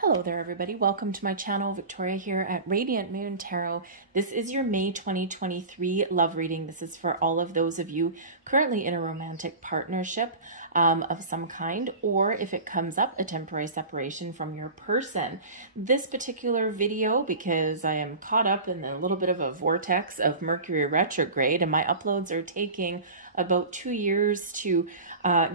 Hello there, everybody. Welcome to my channel. Victoria here at Radiant Moon Tarot. This is your May 2023 love reading. This is for all of those of you currently in a romantic partnership of some kind, or if it comes up, a temporary separation from your person. This particular video, because I am caught up in a little bit of a vortex of Mercury retrograde, and my uploads are taking about 2 years to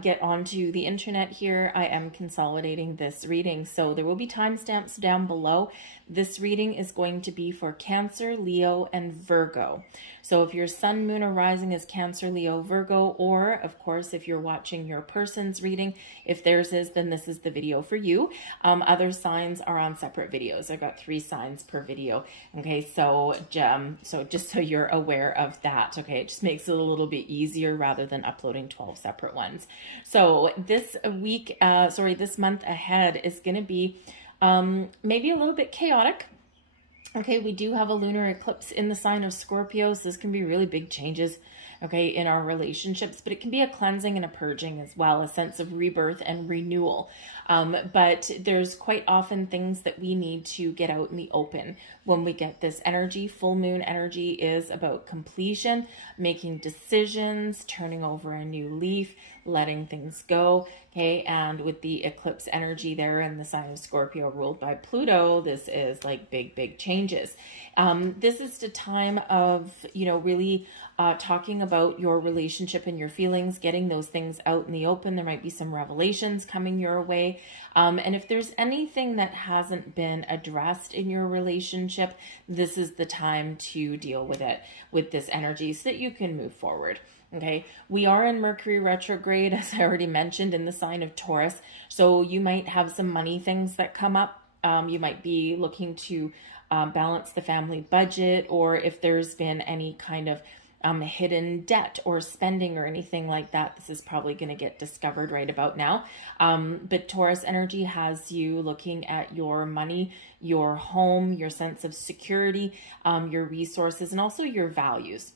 get onto the internet here, I am consolidating this reading. So there will be timestamps down below. This reading is going to be for Cancer, Leo, and Virgo. So if your sun, moon, or rising is Cancer, Leo, Virgo, or of course, if you're watching your person's reading, if theirs is, then this is the video for you. Other signs are on separate videos. I've got 3 signs per video. Okay, so just so you're aware of that. Okay, it just makes it a little bit easier rather than uploading 12 separate ones. So this week, this month ahead is going to be maybe a little bit chaotic. Okay, we do have a lunar eclipse in the sign of Scorpio, so this can be really big changes, okay, in our relationships, but it can be a cleansing and a purging as well, a sense of rebirth and renewal. But there's quite often things that we need to get out in the open when we get this energy. Full moon energy is about completion, making decisions, turning over a new leaf, letting things go, okay? And with the eclipse energy there in the sign of Scorpio ruled by Pluto, this is like big changes. This is the time of, really talking about your relationship and your feelings, getting those things out in the open. There might be some revelations coming your way. And if there's anything that hasn't been addressed in your relationship, this is the time to deal with it with this energy so that you can move forward. Okay, we are in Mercury retrograde, as I already mentioned, in the sign of Taurus. So you might have some money things that come up. You might be looking to balance the family budget, or if there's been any kind of hidden debt or spending or anything like that, this is probably going to get discovered right about now. But Taurus energy has you looking at your money, your home, your sense of security, your resources, and also your values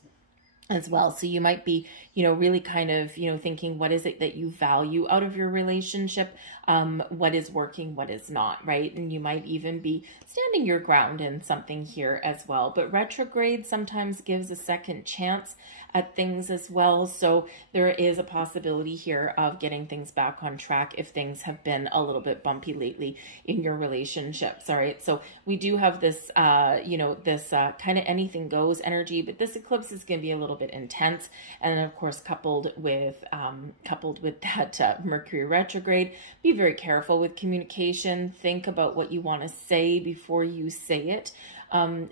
as well. So you might be, really kind of, thinking, what is it that you value out of your relationship? What is working, what is not, right? And you might even be standing your ground in something here as well. But retrograde sometimes gives a second chance at things as well. So there is a possibility here of getting things back on track if things have been a little bit bumpy lately in your relationships. All right. So we do have this, this kind of anything goes energy, but this eclipse is going to be a little bit intense. And of course, coupled with that Mercury retrograde, be very careful with communication. Think about what you want to say before you say it.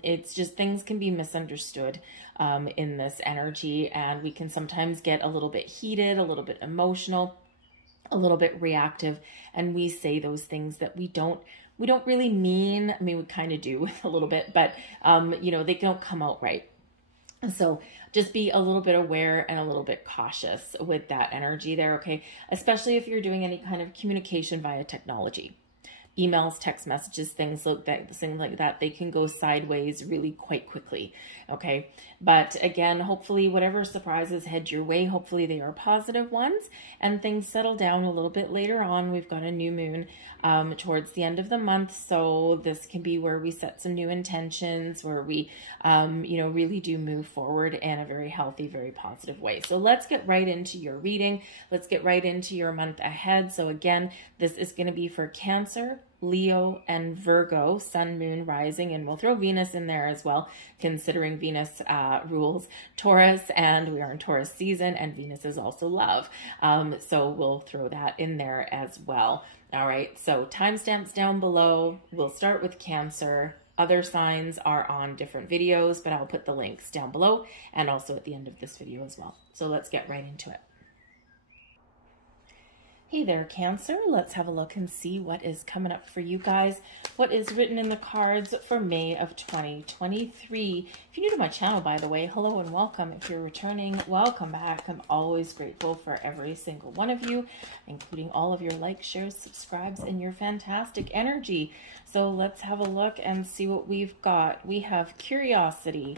It's just things can be misunderstood in this energy, and we can sometimes get a little bit heated, a little bit emotional, a little bit reactive, and we say those things that we don't really mean. I mean, we kind of do a little bit, but they don't come out right. So just be a little bit aware and a little bit cautious with that energy there, okay? Especially if you're doing any kind of communication via technology. Emails, text messages, things like that, they can go sideways really quite quickly, okay? But again, hopefully whatever surprises head your way, hopefully they are positive ones, and things settle down a little bit later on. We've got a new moon towards the end of the month, so this can be where we set some new intentions, where we, really do move forward in a very healthy, very positive way. So let's get right into your reading. Let's get right into your month ahead. So again, this is going to be for Cancer, Leo, and Virgo, sun, moon, rising, and we'll throw Venus in there as well, considering Venus rules Taurus, and we are in Taurus season, and Venus is also love. So we'll throw that in there as well. All right, so timestamps down below. We'll start with Cancer. Other signs are on different videos, but I'll put the links down below and also at the end of this video as well. So let's get right into it. Hey there, Cancer. Let's have a look and see what is coming up for you guys. What is written in the cards for May of 2023. If you're new to my channel, by the way, hello and welcome. If you're returning, welcome back. I'm always grateful for every single one of you, including all of your likes, shares, subscribes, and your fantastic energy. So let's have a look and see what we've got. We have curiosity.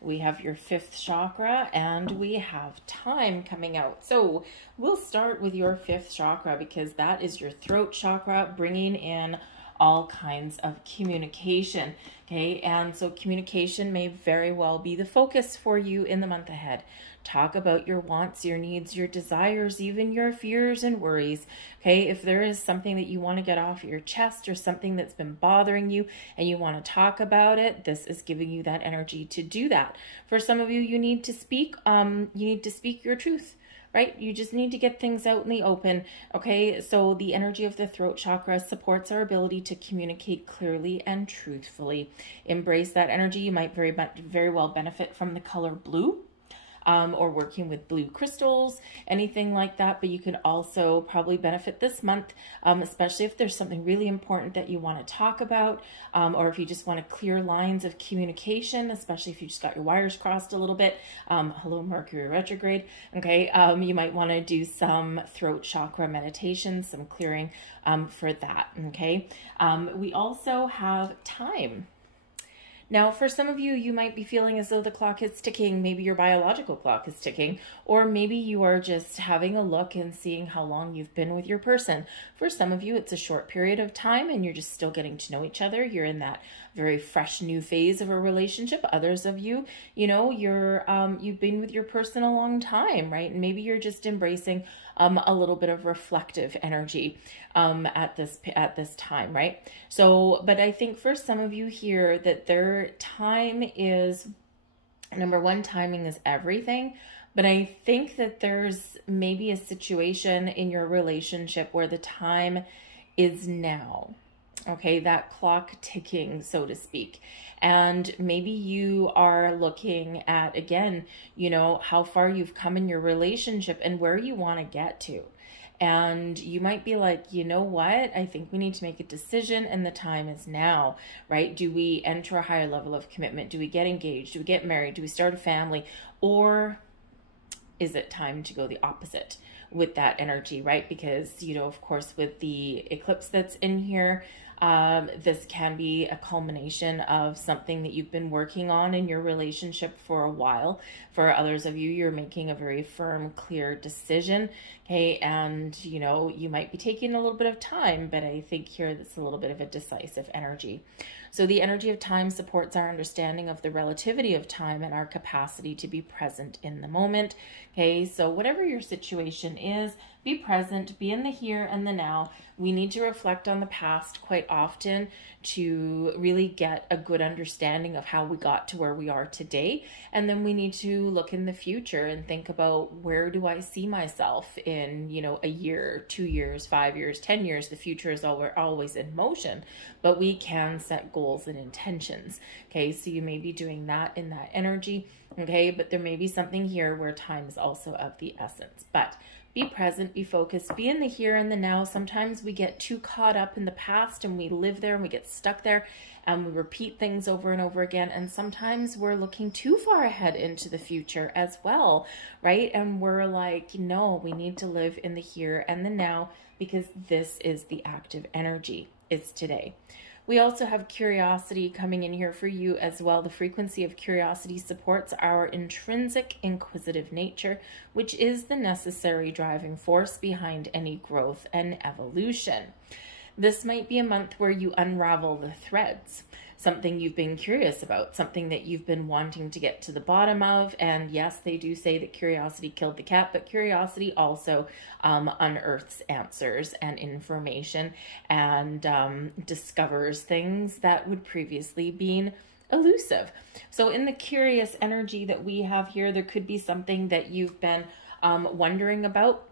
We have your 5th chakra, and we have time coming out. So we'll start with your 5th chakra because that is your throat chakra, bringing in all kinds of communication. Okay, and so communication may very well be the focus for you in the month ahead. Talk about your wants, your needs, your desires, even your fears and worries. Okay, if there is something that you want to get off your chest or something that's been bothering you and you want to talk about it, this is giving you that energy to do that. For some of you, you need to speak your truth. Right? You just need to get things out in the open. Okay, so the energy of the throat chakra supports our ability to communicate clearly and truthfully. Embrace that energy. You might very well benefit from the color blue. Or working with blue crystals, anything like that. But you can also probably benefit this month, especially if there's something really important that you want to talk about, or if you just want to clear lines of communication, especially if you just got your wires crossed a little bit. Hello, Mercury retrograde. Okay, you might want to do some throat chakra meditation, some clearing for that. Okay, we also have time. Now, for some of you, you might be feeling as though the clock is ticking. Maybe your biological clock is ticking, or maybe you are just having a look and seeing how long you've been with your person. For some of you, it's a short period of time and you're just still getting to know each other. You're in that very fresh new phase of a relationship. Others of you, you know, you've been with your person a long time, right? And maybe you're just embracing a little bit of reflective energy at this time, right? So, but I think for some of you here that their time is, number one, timing is everything. But I think that there's maybe a situation in your relationship where the time is now. Okay, that clock ticking, so to speak. And maybe you are looking at, again, you know, how far you've come in your relationship and where you want to get to. And you might be like, you know what? I think we need to make a decision and the time is now, right? Do we enter a higher level of commitment? Do we get engaged? Do we get married? Do we start a family? Or is it time to go the opposite with that energy, right? Because, you know, of course, with the eclipse that's in here, this can be a culmination of something that you've been working on in your relationship for a while. For others of you, you're making a very firm, clear decision. Okay. And, you know, you might be taking a little bit of time, but I think here that's a little bit of a decisive energy. So the energy of time supports our understanding of the relativity of time and our capacity to be present in the moment. Okay. So whatever your situation is, be present, be in the here and the now. We need to reflect on the past quite often to really get a good understanding of how we got to where we are today. And then we need to look in the future and think about, where do I see myself in, you know, a year, 2 years, 5 years, 10 years. The future is always in motion, but we can set goals and intentions. Okay, so you may be doing that in that energy. Okay, but there may be something here where time is also of the essence. But be present, be focused, be in the here and the now. Sometimes we get too caught up in the past and we live there and we get stuck there and we repeat things over and over again. And sometimes we're looking too far ahead into the future as well, right? And we're like, no, we need to live in the here and the now, because this is the active energy. It's today. We also have curiosity coming in here for you as well. The frequency of curiosity supports our intrinsic inquisitive nature, which is the necessary driving force behind any growth and evolution. This might be a month where you unravel the threads, something you've been curious about, something that you've been wanting to get to the bottom of. And yes, they do say that curiosity killed the cat, but curiosity also unearths answers and information and discovers things that would previously been elusive. So in the curious energy that we have here, there could be something that you've been wondering about.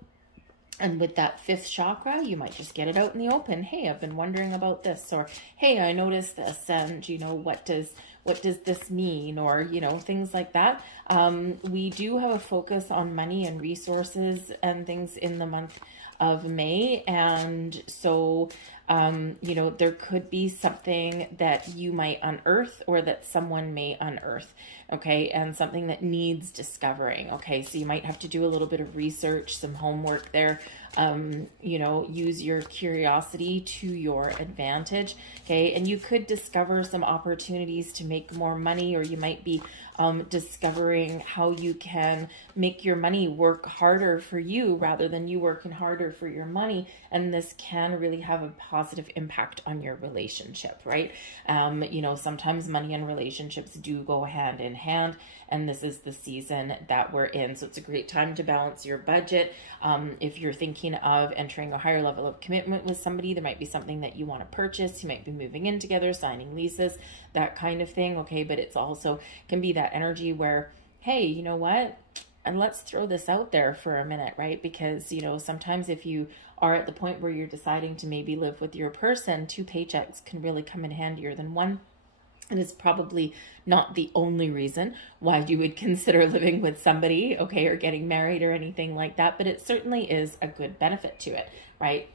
And with that fifth chakra, you might just get it out in the open. Hey, I've been wondering about this, or hey, I noticed this, and you know, what does this mean, or you know, things like that. We do have a focus on money and resources and things in the month of May, and so you know, there could be something that you might unearth or that someone may unearth, okay, and something that needs discovering, okay, so you might have to do a little bit of research, some homework there, you know, use your curiosity to your advantage, okay, and you could discover some opportunities to make more money, or you might be discovering how you can make your money work harder for you rather than you working harder for your money. And this can really have a positive impact on your relationship, right? You know, sometimes money and relationships do go hand in hand, and this is the season that we're in. So it's a great time to balance your budget. If you're thinking of entering a higher level of commitment with somebody, there might be something that you want to purchase. You might be moving in together, signing leases, that kind of thing. Okay. But it's also can be that energy where, hey, you know what? And let's throw this out there for a minute, right? Because, you know, sometimes if you are at the point where you're deciding to maybe live with your person, 2 paychecks can really come in handier than one. And it's probably not the only reason why you would consider living with somebody, okay, or getting married or anything like that, but it certainly is a good benefit to it, right?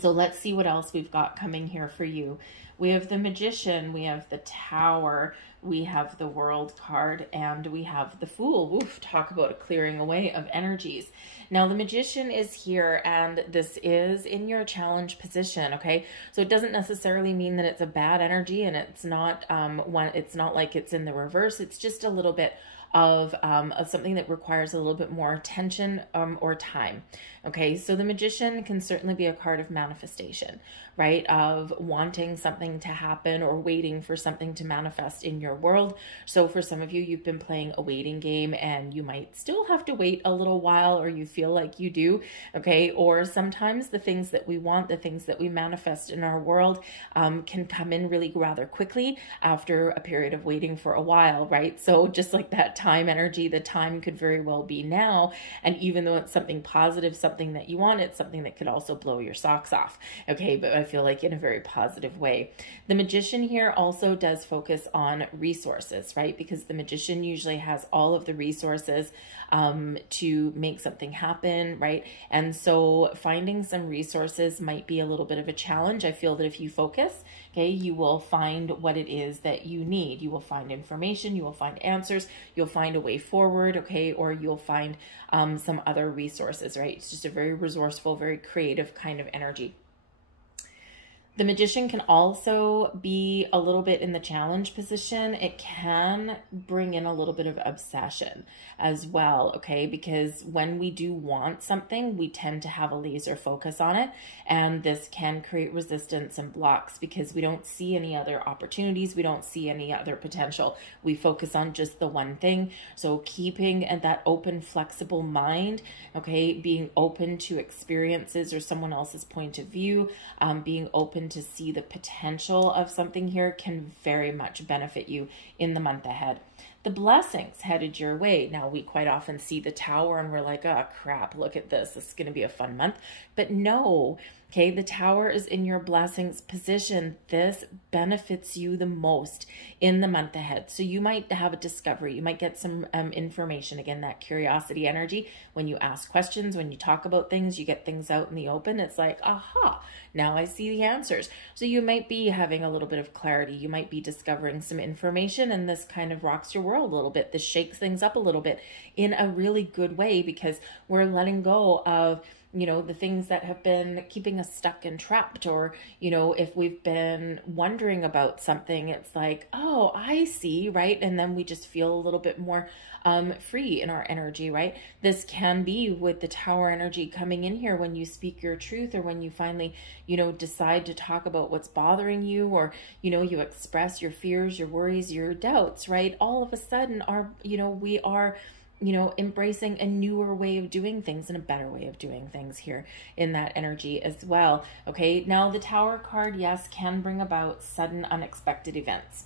So let's see what else we've got coming here for you. We have the Magician, we have the Tower, we have the World card, and we have the Fool. Oof, talk about a clearing away of energies. Now, the Magician is here, and this is in your challenge position, okay? So it doesn't necessarily mean that it's a bad energy, and it's not it's not like it's in the reverse. It's just a little bit of something that requires a little bit more attention or time. Okay, so the Magician can certainly be a card of manifestation, right? Of wanting something to happen or waiting for something to manifest in your world. So for some of you, you've been playing a waiting game and you might still have to wait a little while, or you feel like you do, okay? Or sometimes the things that we want, the things that we manifest in our world can come in really rather quickly after a period of waiting for a while, right? So just like that time energy, the time could very well be now. And even though it's something positive, something that you want, it's something that could also blow your socks off. Okay, but I feel like in a very positive way. The Magician here also does focus on resources, right? Because the Magician usually has all of the resources to make something happen, right? And so finding some resources might be a little bit of a challenge. I feel that if you focus, okay, you will find what it is that you need. You will find information, you will find answers, you'll find a way forward, okay, or you'll find some other resources, right? It's just a very resourceful, very creative kind of energy. The Magician can also be a little bit in the challenge position. It can bring in a little bit of obsession as well, okay? Because when we do want something, we tend to have a laser focus on it. And this can create resistance and blocks because we don't see any other opportunities. We don't see any other potential. We focus on just the one thing. So keeping that open, flexible mind, okay? Being open to experiences or someone else's point of view, being open to see the potential of something here can very much benefit you in the month ahead. The blessings headed your way. Now, we quite often see the Tower and we're like, oh crap, look at this. This is going to be a fun month. But no, okay, the Tower is in your blessings position. This benefits you the most in the month ahead. So you might have a discovery. You might get some information. Again, that curiosity energy. When you ask questions, when you talk about things, you get things out in the open. It's like, aha, now I see the answers. So you might be having a little bit of clarity. You might be discovering some information, and this kind of rocks your world a little bit. This shakes things up a little bit in a really good way because we're letting go of, you know, the things that have been keeping us stuck and trapped, or, you know, if we've been wondering about something, it's like, oh, I see, right? And then we just feel a little bit more free in our energy, right? This can be with the Tower energy coming in here when you speak your truth, or when you finally, you know, decide to talk about what's bothering you, or, you know, you express your fears, your worries, your doubts, right? All of a sudden we are embracing a newer way of doing things and a better way of doing things here in that energy as well. Okay, now the Tower card, yes, can bring about sudden unexpected events.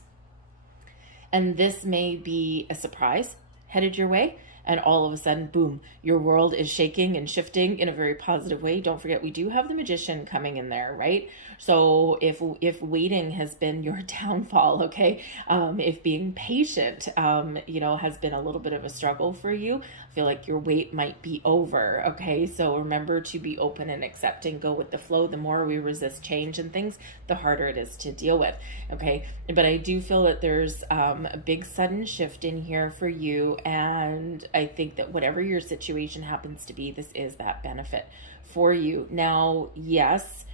And this may be a surprise headed your way, and all of a sudden, boom, your world is shaking and shifting in a very positive way. Don't forget, we do have the Magician coming in there, right? So if waiting has been your downfall, okay, if being patient, has been a little bit of a struggle for you, I feel like your wait might be over, okay? So remember to be open and accepting, go with the flow. The more we resist change and things, the harder it is to deal with, okay? But I do feel that there's a big sudden shift in here for you, and I think that whatever your situation happens to be, this is that benefit for you. Now, yes,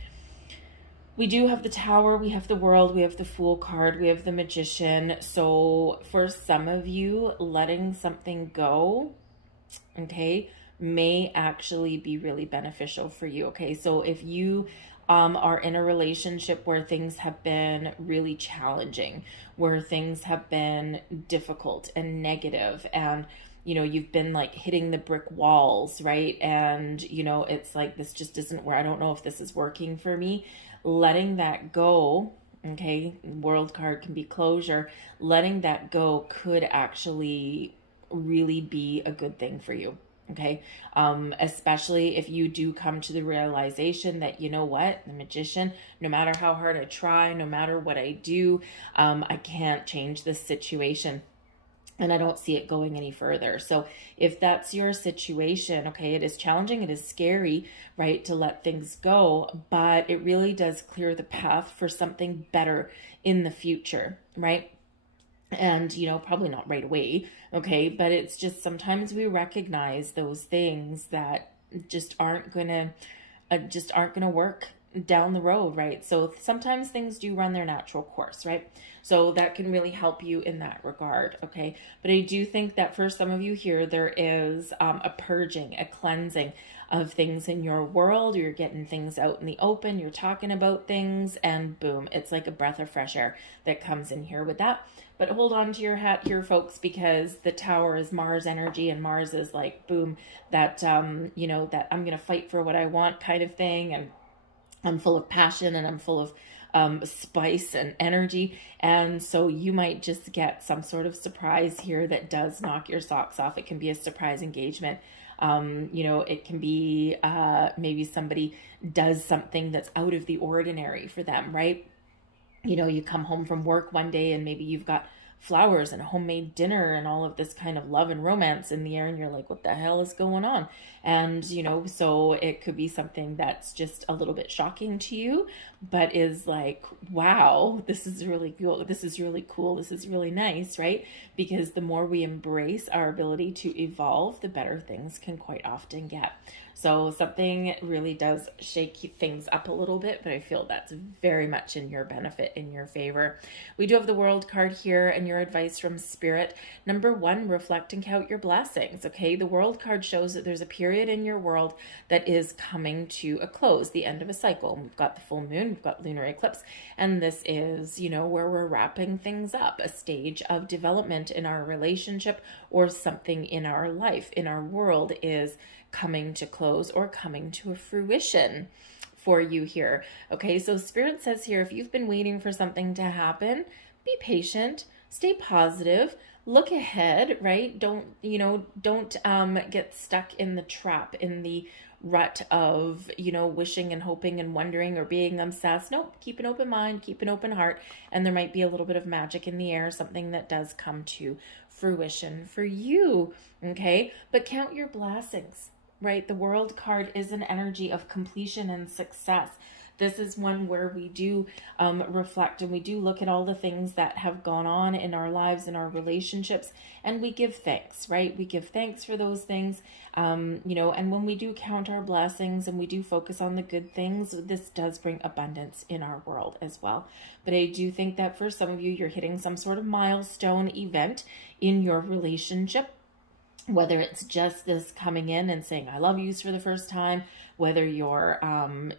We do have the Tower, we have the World, we have the Fool card, we have the Magician. So for some of you, letting something go, okay, may actually be really beneficial for you, okay? So if you are in a relationship where things have been really challenging, where things have been difficult and negative, and you know, you've been like hitting the brick walls, right? And you know, it's like, this just isn't where, I don't know if this is working for me. Letting that go, okay, World card can be closure. Letting that go could actually really be a good thing for you, okay? Especially if you do come to the realization that, you know what, the Magician, no matter how hard I try, no matter what I do, I can't change this situation. And I don't see it going any further. So if that's your situation, okay, it is challenging, it is scary, right, to let things go, but it really does clear the path for something better in the future, right? And, you know, probably not right away, okay, but it's just sometimes we recognize those things that just aren't gonna work down the road, right? So sometimes things do run their natural course, right? So that can really help you in that regard, okay? But I do think that for some of you here, there is a purging, a cleansing of things in your world. You're getting things out in the open, you're talking about things, and boom, it's like a breath of fresh air that comes in here with that. But hold on to your hat here, folks, because the Tower is Mars energy, and Mars is like, boom, that, you know, that I'm going to fight for what I want kind of thing, and I'm full of passion, and I'm full of spice and energy. And so you might just get some sort of surprise here that does knock your socks off. It can be a surprise engagement. You know, it can be maybe somebody does something that's out of the ordinary for them, right? You know, you come home from work one day and maybe you've got flowers and a homemade dinner and all of this kind of love and romance in the air, and you're like, what the hell is going on? And, you know, so it could be something that's just a little bit shocking to you, but is like, wow, this is really cool. This is really cool. This is really nice, right? Because the more we embrace our ability to evolve, the better things can quite often get. So something really does shake things up a little bit, but I feel that's very much in your benefit, in your favor. We do have the World card here, and your advice from Spirit. Number one, reflect and count your blessings, okay? The World card shows that there's a period in your world that is coming to a close, the end of a cycle. We've got the full moon, we've got lunar eclipse, and this is, you know, where we're wrapping things up, a stage of development in our relationship or something in our life, in our world, is coming to close or coming to a fruition for you here. Okay, so Spirit says here, if you've been waiting for something to happen, be patient, stay positive, look ahead, right? Don't get stuck in the trap, in the rut of, you know, wishing and hoping and wondering or being obsessed. Nope, keep an open mind, keep an open heart, and there might be a little bit of magic in the air, something that does come to fruition for you, okay? But count your blessings, right? The World card is an energy of completion and success. This is one where we do reflect, and we do look at all the things that have gone on in our lives, in our relationships, and we give thanks, right? We give thanks for those things, you know, and when we do count our blessings and we do focus on the good things, this does bring abundance in our world as well. But I do think that for some of you, you're hitting some sort of milestone event in your relationship, whether it's just this coming in and saying I love yous for the first time, whether you're,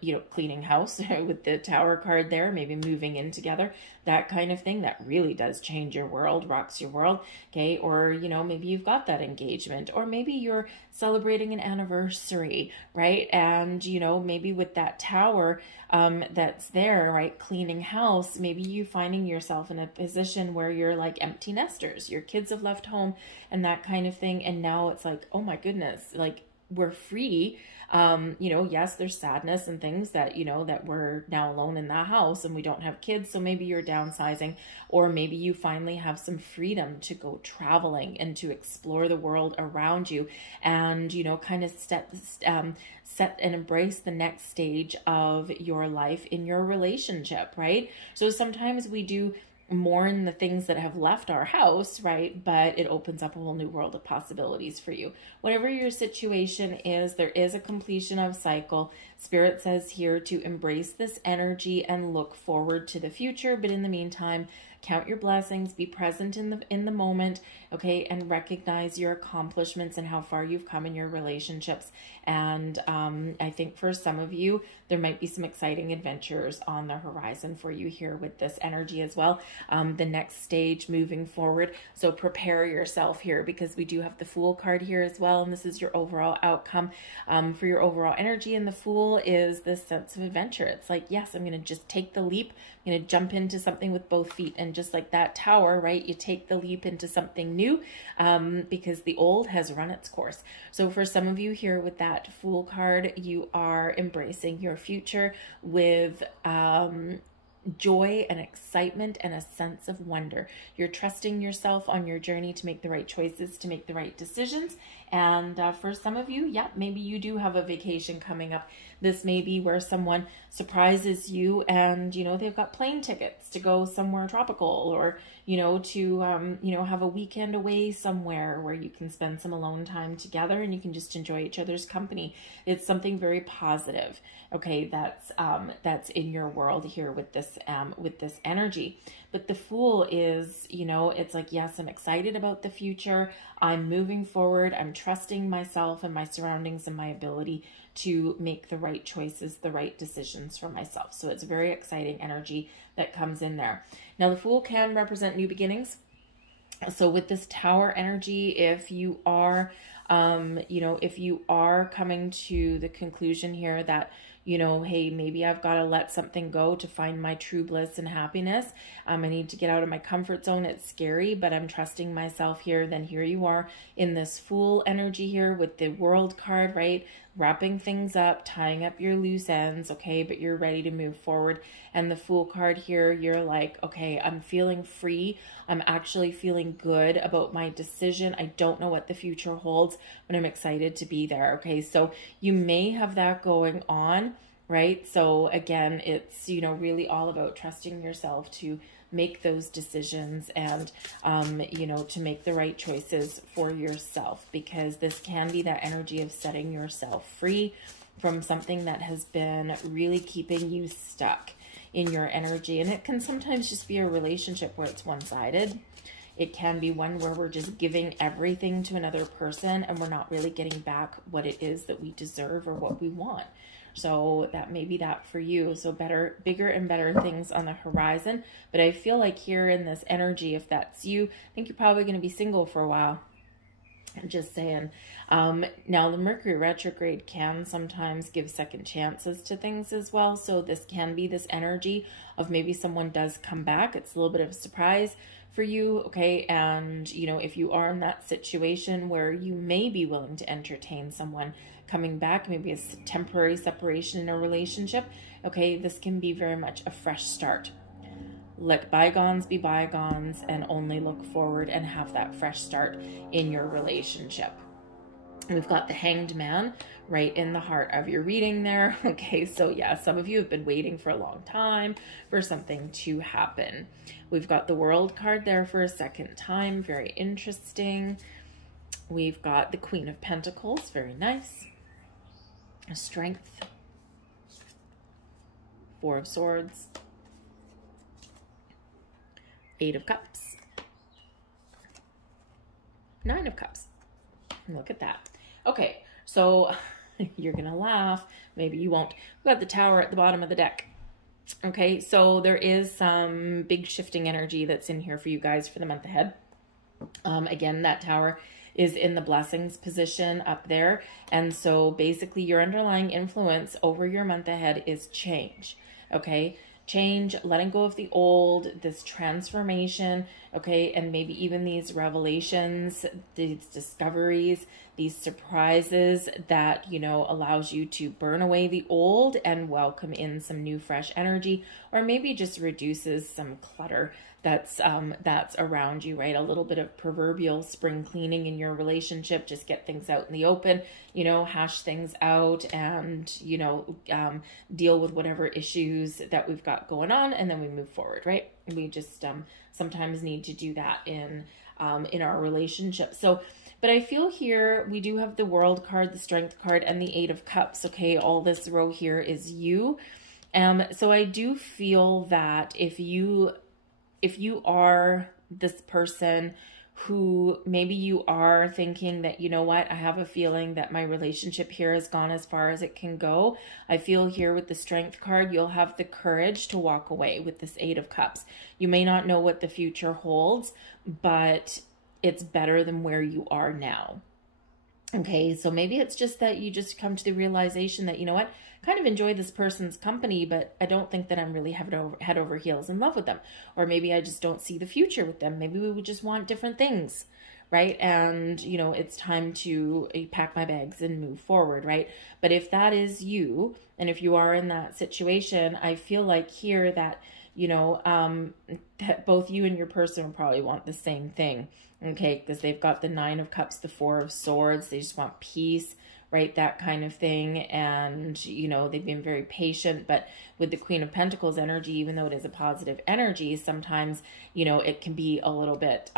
you know, cleaning house with the Tower card there, maybe moving in together, that kind of thing, that really does change your world, rocks your world, okay? Or, you know, maybe you've got that engagement, or maybe you're celebrating an anniversary, right? And, you know, maybe with that Tower that's there, right, cleaning house, maybe you finding yourself in a position where you're like empty nesters, your kids have left home and that kind of thing, and now it's like, oh my goodness, like we're free. You know, yes, there's sadness and things that, you know, that we're now alone in the house and we don't have kids. So maybe you're downsizing, or maybe you finally have some freedom to go traveling and to explore the world around you and, you know, kind of set and embrace the next stage of your life in your relationship, right? So sometimes we do mourn the things that have left our house, right? But it opens up a whole new world of possibilities for you. Whatever your situation is, there is a completion of cycle. Spirit says here to embrace this energy and look forward to the future. But in the meantime, count your blessings, be present in the moment, okay, and recognize your accomplishments and how far you've come in your relationships. And I think for some of you, there might be some exciting adventures on the horizon for you here with this energy as well. The next stage moving forward. So prepare yourself here, because we do have the Fool card here as well. And this is your overall outcome for your overall energy. And the Fool is this sense of adventure. It's like, yes, I'm going to just take the leap. I'm going to jump into something with both feet. And just like that tower, right? You take the leap into something new because the old has run its course. So for some of you here with that Fool card, you are embracing your future with joy and excitement and a sense of wonder. You're trusting yourself on your journey to make the right choices, to make the right decisions. And for some of you, yeah, maybe you do have a vacation coming up. This may be where someone surprises you and, you know, they've got plane tickets to go somewhere tropical, or, you know, to, you know, have a weekend away somewhere where you can spend some alone time together and you can just enjoy each other's company. It's something very positive. Okay. That's in your world here with this energy. But the Fool is, you know, it's like, yes, I'm excited about the future. I'm moving forward. I'm trusting myself and my surroundings and my ability to make the right choices, the right decisions for myself. So it's very exciting energy that comes in there. Now, the Fool can represent new beginnings. So with this Tower energy, if you are, you know, if you are coming to the conclusion here that, you know, hey, maybe I've got to let something go to find my true bliss and happiness. I need to get out of my comfort zone. It's scary, but I'm trusting myself here. Then here you are in this Fool energy here with the World card, right? Wrapping things up, tying up your loose ends, okay? But you're ready to move forward. And the Fool card here, you're like, okay, I'm feeling free. I'm actually feeling good about my decision. I don't know what the future holds, but I'm excited to be there, okay? So you may have that going on, right? So again, it's, you know, really all about trusting yourself to make those decisions and, you know, to make the right choices for yourself, because this can be that energy of setting yourself free from something that has been really keeping you stuck in your energy. And it can sometimes just be a relationship where it's one-sided. It can be one where we're just giving everything to another person and we're not really getting back what it is that we deserve or what we want. So that may be that for you. So bigger and better things on the horizon. But I feel like here in this energy, if that's you, I think you're probably going to be single for a while. I'm just saying. Now the Mercury retrograde can sometimes give second chances to things as well. So this can be this energy of maybe someone does come back. It's a little bit of a surprise for you, okay? And, you know, if you are in that situation where you may be willing to entertain someone coming back, maybe a temporary separation in a relationship, okay, this can be very much a fresh start. Let bygones be bygones and only look forward and have that fresh start in your relationship. We've got the Hanged Man right in the heart of your reading there. Okay, so yeah, some of you have been waiting for a long time for something to happen. We've got the World card there for a second time. Very interesting. We've got the Queen of Pentacles. Very nice. Strength. Four of Swords. Eight of Cups. Nine of Cups. Look at that. Okay, so you're going to laugh. Maybe you won't. We've got the Tower at the bottom of the deck. Okay, so there is some big shifting energy that's in here for you guys for the month ahead. Again, that Tower is in the blessings position up there. And so basically your underlying influence over your month ahead is change. Okay, change, letting go of the old, this transformation, okay, and maybe even these revelations, these discoveries, these surprises that, you know, allows you to burn away the old and welcome in some new fresh energy, or maybe just reduces some clutter that's around you, right? A little bit of proverbial spring cleaning in your relationship. Just get things out in the open, you know, hash things out, and, you know, deal with whatever issues that we've got going on, and then we move forward, right? We just sometimes need to do that in our relationship. So, but I feel here we do have the World card, the Strength card, and the Eight of Cups. Okay, all this row here is you. So I do feel that if you are this person who maybe you are thinking that, you know what, I have a feeling that my relationship here has gone as far as it can go. I feel here with the Strength card, you'll have the courage to walk away with this Eight of Cups. You may not know what the future holds, but it's better than where you are now. Okay, so maybe it's just that you just come to the realization that, you know what, kind of enjoy this person's company, but I don't think that I'm really head over heels in love with them. Or maybe I just don't see the future with them. Maybe we would just want different things, right? And, you know, it's time to pack my bags and move forward, right? But if that is you, and if you are in that situation, I feel like here that, you know, that both you and your person will probably want the same thing. Okay, because they've got the Nine of Cups, the Four of Swords. They just want peace, right? That kind of thing. And, you know, they've been very patient. But with the Queen of Pentacles energy, even though it is a positive energy, sometimes, you know, it can be a little bit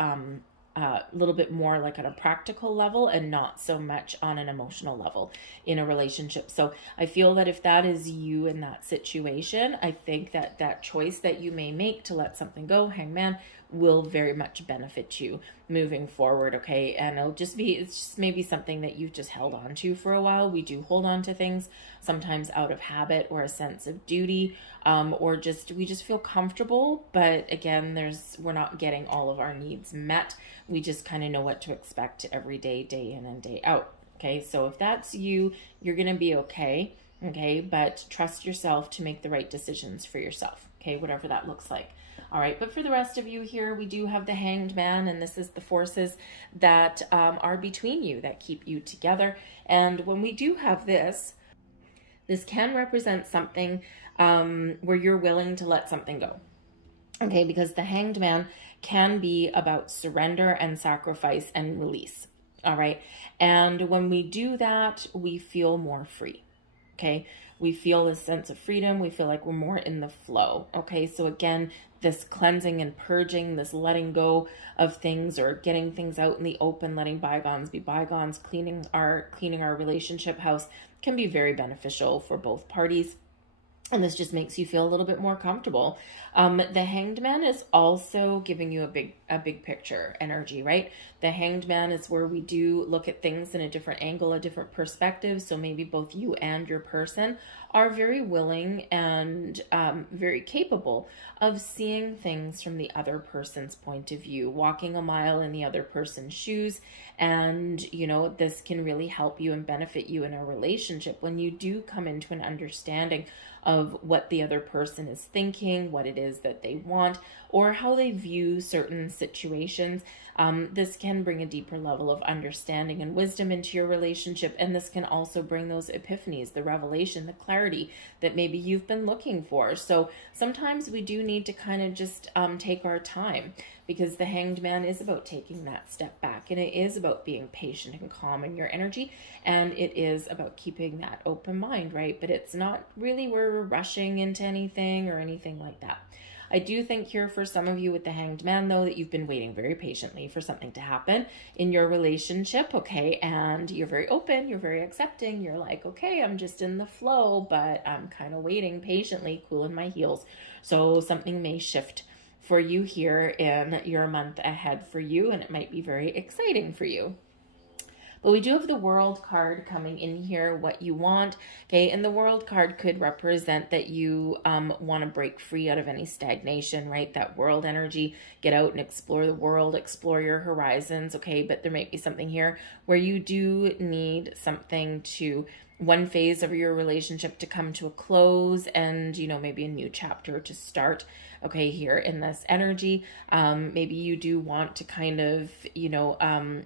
more like on a practical level and not so much on an emotional level in a relationship. So I feel that if that is you in that situation, I think that that choice that you may make to let something go, Hangman, will very much benefit you moving forward. Okay, and it's just maybe something that you've just held on to for a while. We do hold on to things sometimes out of habit or a sense of duty, or we just feel comfortable, but again, we're not getting all of our needs met. We just kind of know what to expect every day, day in and day out. Okay, so if that's you, you're gonna be okay. Okay, but trust yourself to make the right decisions for yourself. Okay, whatever that looks like. All right, but for the rest of you here, we do have the Hanged Man, and this is the forces that are between you that keep you together. And when we do have this can represent something where you're willing to let something go. Okay, because the Hanged Man can be about surrender and sacrifice and release. All right, and when we do that, we feel more free. Okay, we feel this sense of freedom. We feel like we're more in the flow. Okay, so again, this cleansing and purging, this letting go of things or getting things out in the open, letting bygones be bygones, cleaning our relationship house can be very beneficial for both parties. And this just makes you feel a little bit more comfortable. The Hanged Man is also giving you a big picture energy, right? The Hanged Man is where we do look at things in a different angle, a different perspective. So maybe both you and your person are very willing and very capable of seeing things from the other person's point of view, walking a mile in the other person's shoes. And, you know, this can really help you and benefit you in a relationship when you do come into an understanding of what the other person is thinking, what it is that they want, or how they view certain situations. This can bring a deeper level of understanding and wisdom into your relationship, and this can also bring those epiphanies, the revelation, the clarity that maybe you've been looking for. So sometimes we do need to kind of just take our time, because the Hanged Man is about taking that step back, and it is about being patient and calm in your energy, and it is about keeping that open mind, right? But it's not really where we're rushing into anything or anything like that. I do think here for some of you with the Hanged Man, though, that you've been waiting very patiently for something to happen in your relationship, okay? And you're very open, you're very accepting, you're like, okay, I'm just in the flow, but I'm kind of waiting patiently, cooling my heels. So something may shift for you here in your month ahead for you, and it might be very exciting for you. But we do have the World card coming in here, what you want, okay? And the World card could represent that you want to break free out of any stagnation, right? That World energy, get out and explore the world, explore your horizons, okay? But there might be something here where you do need something to one phase of your relationship to come to a close, and, you know, maybe a new chapter to start. Okay, here in this energy, maybe you do want to kind of, you know,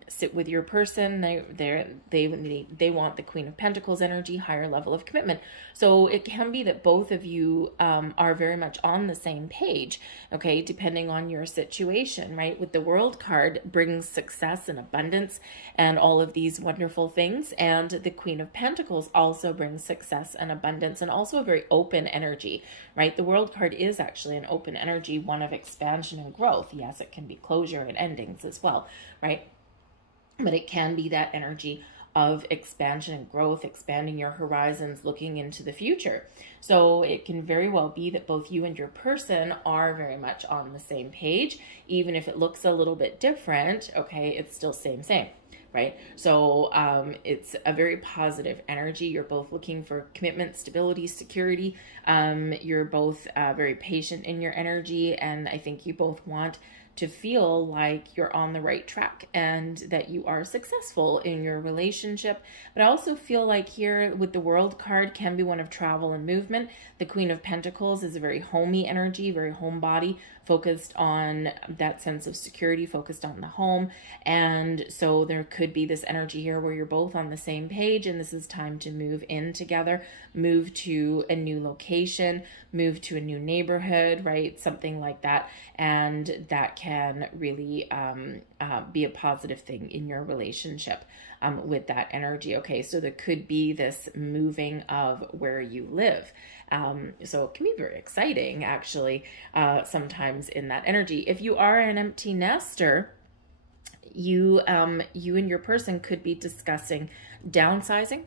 sit with your person. They want the Queen of Pentacles energy, higher level of commitment. So it can be that both of you are very much on the same page, okay, depending on your situation, right? With the World card brings success and abundance and all of these wonderful things. And the Queen of Pentacles also brings success and abundance, and also a very open energy, right? The World card is actually an open energy, one of expansion and growth. Yes, it can be closure and endings as well, right? But it can be that energy of expansion and growth, expanding your horizons, looking into the future. So it can very well be that both you and your person are very much on the same page. Even if it looks a little bit different, okay, it's still same, right? So it's a very positive energy. You're both looking for commitment, stability, security. You're both very patient in your energy, and I think you both want to feel like you're on the right track and that you are successful in your relationship. But I also feel like here with the World card can be one of travel and movement. The Queen of Pentacles is a very homey energy, very homebody, focused on that sense of security, focused on the home. And so there could be this energy here where you're both on the same page, and this is time to move in together, move to a new location, move to a new neighborhood, right? Something like that. And that can really be a positive thing in your relationship with that energy. Okay, so there could be this moving of where you live. So it can be very exciting, actually, sometimes in that energy. If you are an empty nester, you and your person could be discussing downsizing.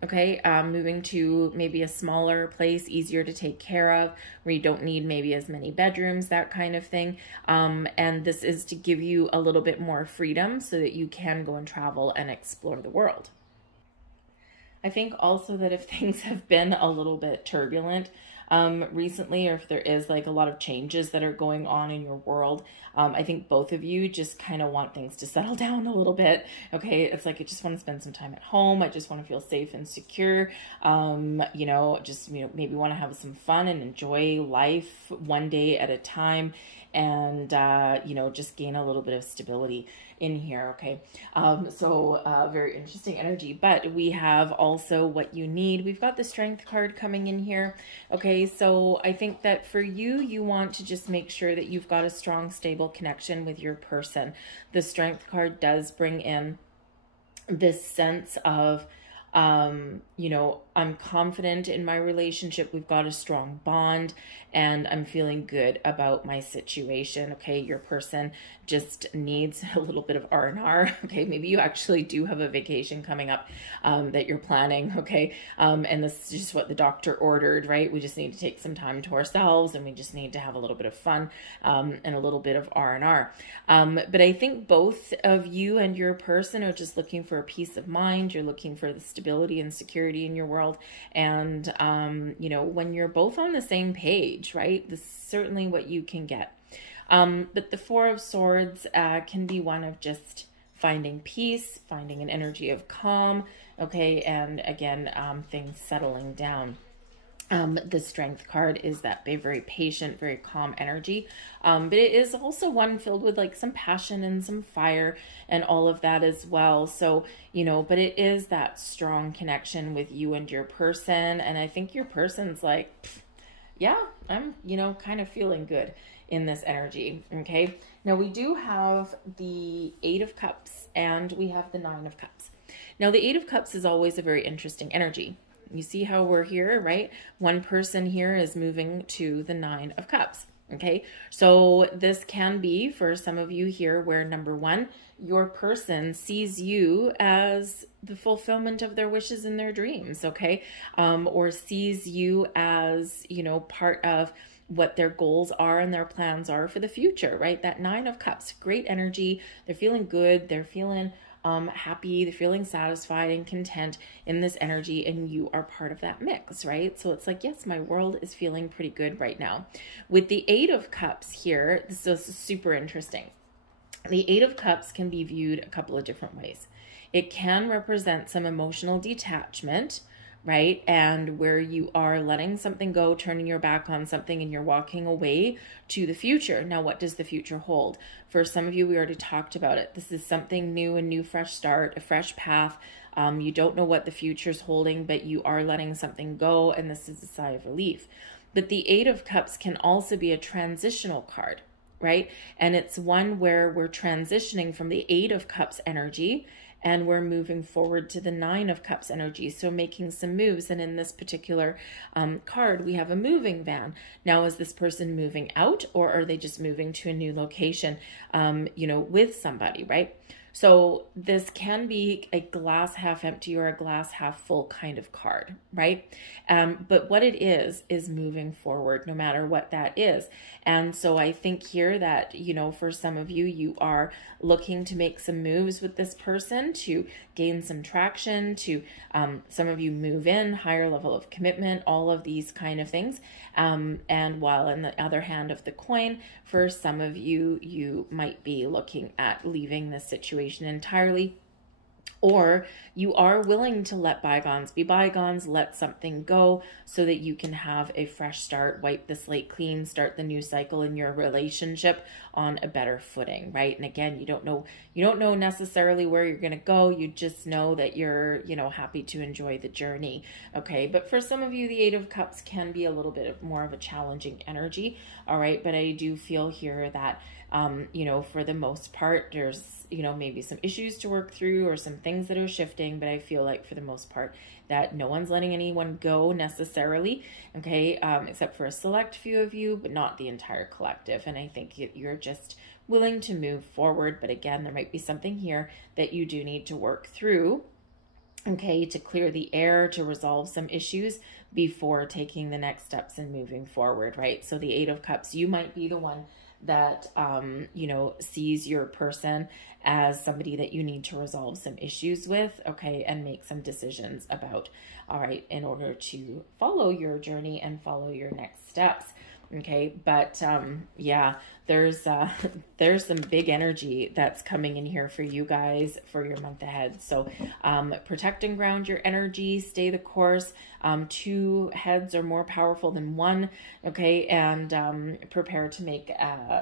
Okay, moving to maybe a smaller place, easier to take care of, where you don't need maybe as many bedrooms, that kind of thing. And this is to give you a little bit more freedom so that you can go and travel and explore the world. I think also that if things have been a little bit turbulent recently, or if there is like a lot of changes that are going on in your world, I think both of you just kind of want things to settle down a little bit. Okay, it's like I just want to spend some time at home. I just want to feel safe and secure. You know, just, you know, maybe want to have some fun and enjoy life one day at a time, and you know, just gain a little bit of stability in here. Okay, so very interesting energy. But we have also what you need. We've got the Strength card coming in here. Okay, so I think that for you, you want to just make sure that you've got a strong, stable connection with your person. The Strength card does bring in this sense of you know, I'm confident in my relationship. We've got a strong bond, and I'm feeling good about my situation. Okay, your person just needs a little bit of R&R. Okay, maybe you actually do have a vacation coming up that you're planning. Okay, and this is just what the doctor ordered, right? We just need to take some time to ourselves, and we just need to have a little bit of fun and a little bit of R&R. But I think both of you and your person are just looking for a peace of mind. You're looking for the stability and security in your world. And, you know, when you're both on the same page, right, this is certainly what you can get. But the Four of Swords can be one of just finding peace, finding an energy of calm, okay, and again, things settling down. The Strength card is that very patient, very calm energy. But it is also one filled with like some passion and some fire and all of that as well. So, you know, but it is that strong connection with you and your person. And I think your person's like, yeah, I'm, you know, kind of feeling good in this energy. Okay. Now we do have the Eight of Cups and we have the Nine of Cups. Now the Eight of Cups is always a very interesting energy. You see how we're here, right? One person here is moving to the Nine of Cups. Okay, so this can be for some of you here where, number one, your person sees you as the fulfillment of their wishes and their dreams, okay? Or sees you as, you know, part of what their goals are and their plans are for the future, right? That Nine of Cups, great energy. They're feeling good. They're feeling happy, they're feeling satisfied and content in this energy, and you are part of that mix, right? So it's like, yes, my world is feeling pretty good right now. With the Eight of Cups here, this is super interesting. The Eight of Cups can be viewed a couple of different ways. It can represent some emotional detachment, right? And where you are letting something go, turning your back on something, and you're walking away to the future. Now, what does the future hold? For some of you, we already talked about it. This is something new, a new fresh start, a fresh path. You don't know what the future's holding, but you are letting something go, and this is a sigh of relief. But the Eight of Cups can also be a transitional card, right? And it's one where we're transitioning from the Eight of Cups energy and we're moving forward to the Nine of Cups energy. So making some moves. And in this particular card, we have a moving van. Now, is this person moving out, or are they just moving to a new location, with somebody, right? So this can be a glass half empty or a glass half full kind of card, right? But what it is moving forward, no matter what that is. And so I think here that, for some of you, you are looking to make some moves with this person to gain some traction, to some of you move in, higher level of commitment, all of these kind of things. And while in the other hand of the coin, for some of you, you might be looking at leaving this situation entirely, or you are willing to let bygones be bygones, let something go so that you can have a fresh start, wipe the slate clean, start the new cycle in your relationship on a better footing, right? And again, you don't know necessarily where you're going to go. You just know that you're, happy to enjoy the journey. Okay. But for some of you, the Eight of Cups can be a little bit more of a challenging energy. All right. But I do feel here that, for the most part, there's, maybe some issues to work through or some things that are shifting, but I feel like for the most part that no one's letting anyone go necessarily, okay, except for a select few of you, but not the entire collective. And I think you're just willing to move forward. But again, there might be something here that you do need to work through, okay, to clear the air, to resolve some issues before taking the next steps and moving forward, right? So the Eight of Cups, you might be the one that, sees your person as somebody that you need to resolve some issues with, okay, and make some decisions about, all right, in order to follow your journey and follow your next steps. Okay. But, yeah, there's some big energy that's coming in here for you guys for your month ahead. So, protect and ground your energy, stay the course. Two heads are more powerful than one. Okay. And, prepare to make,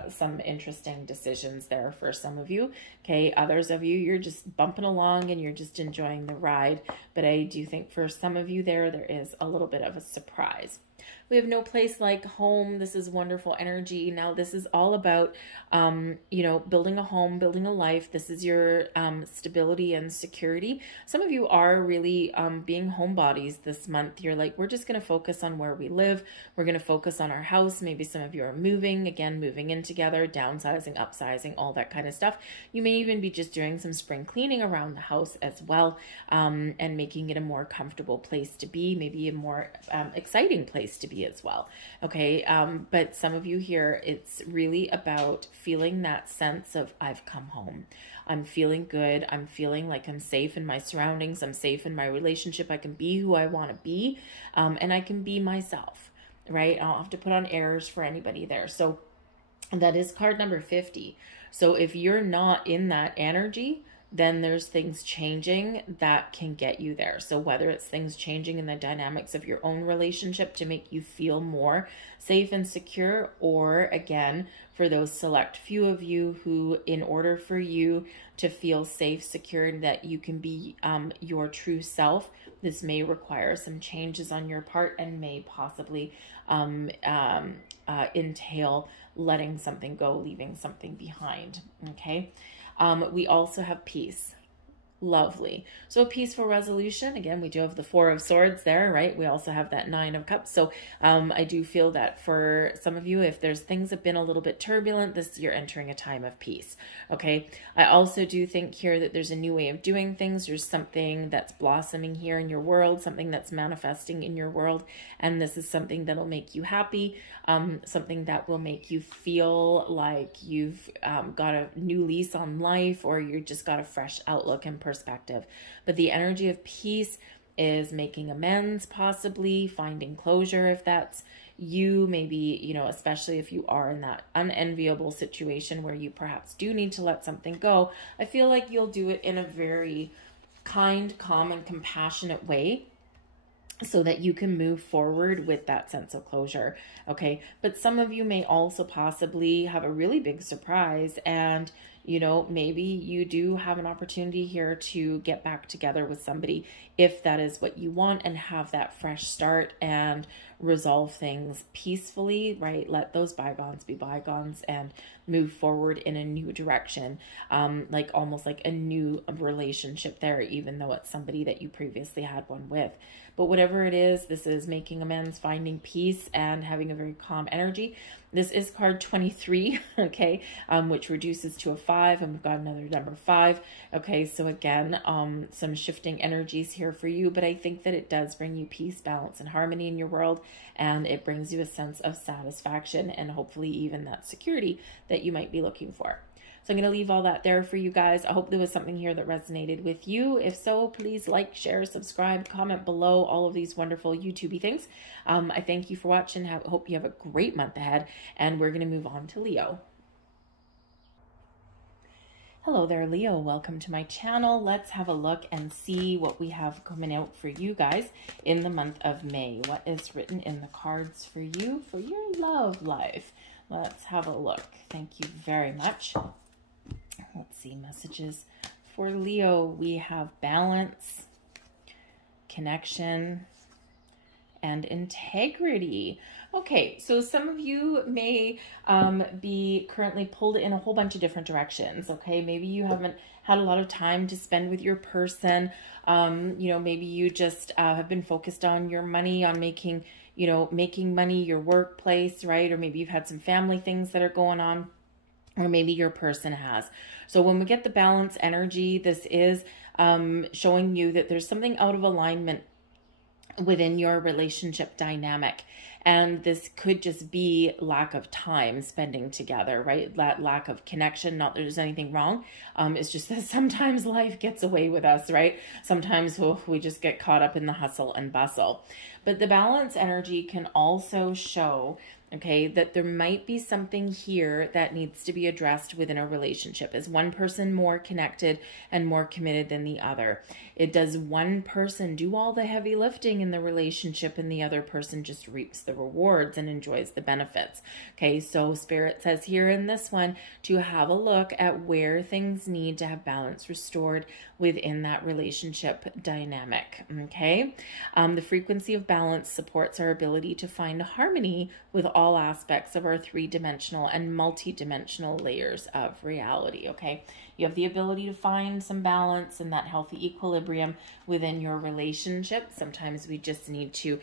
some interesting decisions there for some of you. Okay. Others of you, you're just bumping along and you're just enjoying the ride. But I do think for some of you there is a little bit of a surprise. We have no place like home. This is wonderful energy. Now, this is all about, building a home, building a life. This is your stability and security. Some of you are really being homebodies this month. You're like, we're just going to focus on where we live. We're going to focus on our house. Maybe some of you are moving in together, downsizing, upsizing, all that kind of stuff. You may even be just doing some spring cleaning around the house as well, and making it a more comfortable place to be, maybe a more exciting place to be as well. Okay. But some of you here, it's really about feeling that sense of I've come home. I'm feeling good. I'm feeling like I'm safe in my surroundings. I'm safe in my relationship. I can be who I want to be. And I can be myself, right? I don't have to put on airs for anybody there. So that is card number 50. So if you're not in that energy, then there's things changing that can get you there. So whether it's things changing in the dynamics of your own relationship to make you feel more safe and secure, or again, for those select few of you who, in order for you to feel safe, secure, and that you can be your true self, this may require some changes on your part and may possibly entail letting something go, leaving something behind, okay? We also have peace. Lovely. So a peaceful resolution. Again, we do have the Four of Swords there, right? We also have that Nine of Cups. So I do feel that for some of you, if there's things have been a little bit turbulent, you're entering a time of peace. Okay. I also do think here that there's a new way of doing things. There's something that's blossoming here in your world, something that's manifesting in your world. And this is something that'll make you happy. Something that will make you feel like you've got a new lease on life, or you just got a fresh outlook and perspective. But the energy of peace is making amends, possibly finding closure if that's you, maybe, especially if you are in that unenviable situation where you perhaps do need to let something go. I feel like you'll do it in a very kind, calm, and compassionate way, so that you can move forward with that sense of closure. Okay. But some of you may also possibly have a really big surprise, and you know, maybe you do have an opportunity here to get back together with somebody if that is what you want, and have that fresh start and resolve things peacefully, right? Let those bygones be bygones and move forward in a new direction. Like almost like a new relationship there, even though it's somebody that you previously had one with. But whatever it is, this is making amends, finding peace, and having a very calm energy. This is card 23, okay, which reduces to a 5, and we've got another number 5. Okay, so again, some shifting energies here for you, but I think that it does bring you peace, balance, and harmony in your world, and it brings you a sense of satisfaction and hopefully even that security that you might be looking for. So I'm going to leave all that there for you guys. I hope there was something here that resonated with you. If so, please like, share, subscribe, comment below, all of these wonderful YouTube-y things. I thank you for watching. Hope you have a great month ahead, and we're going to move on to Leo. Hello there, Leo. Welcome to my channel. Let's have a look and see what we have coming out for you guys in the month of May. What is written in the cards for you for your love life? Let's have a look. Thank you very much. Let's see, messages for Leo. We have balance, connection, and integrity. Okay, so some of you may be currently pulled in a whole bunch of different directions. Okay, maybe you haven't had a lot of time to spend with your person. You know, maybe you just have been focused on your money, on making money, your workplace, right? Or maybe you've had some family things that are going on, or maybe your person has. So when we get the balance energy, this is showing you that there's something out of alignment within your relationship dynamic. And this could just be lack of time spending together, right? That lack of connection. Not that there's anything wrong. It's just that sometimes life gets away with us, right? Sometimes we just get caught up in the hustle and bustle. But the balance energy can also show, okay, that there might be something here that needs to be addressed within a relationship. Is one person more connected and more committed than the other? Does one person do all the heavy lifting in the relationship and the other person just reaps the rewards and enjoys the benefits? Okay, so Spirit says here in this one to have a look at where things need to have balance restored within that relationship dynamic. Okay, the frequency of balance supports our ability to find harmony with all aspects of our three-dimensional and multi-dimensional layers of reality. Okay, you have the ability to find some balance and that healthy equilibrium within your relationship. Sometimes we just need to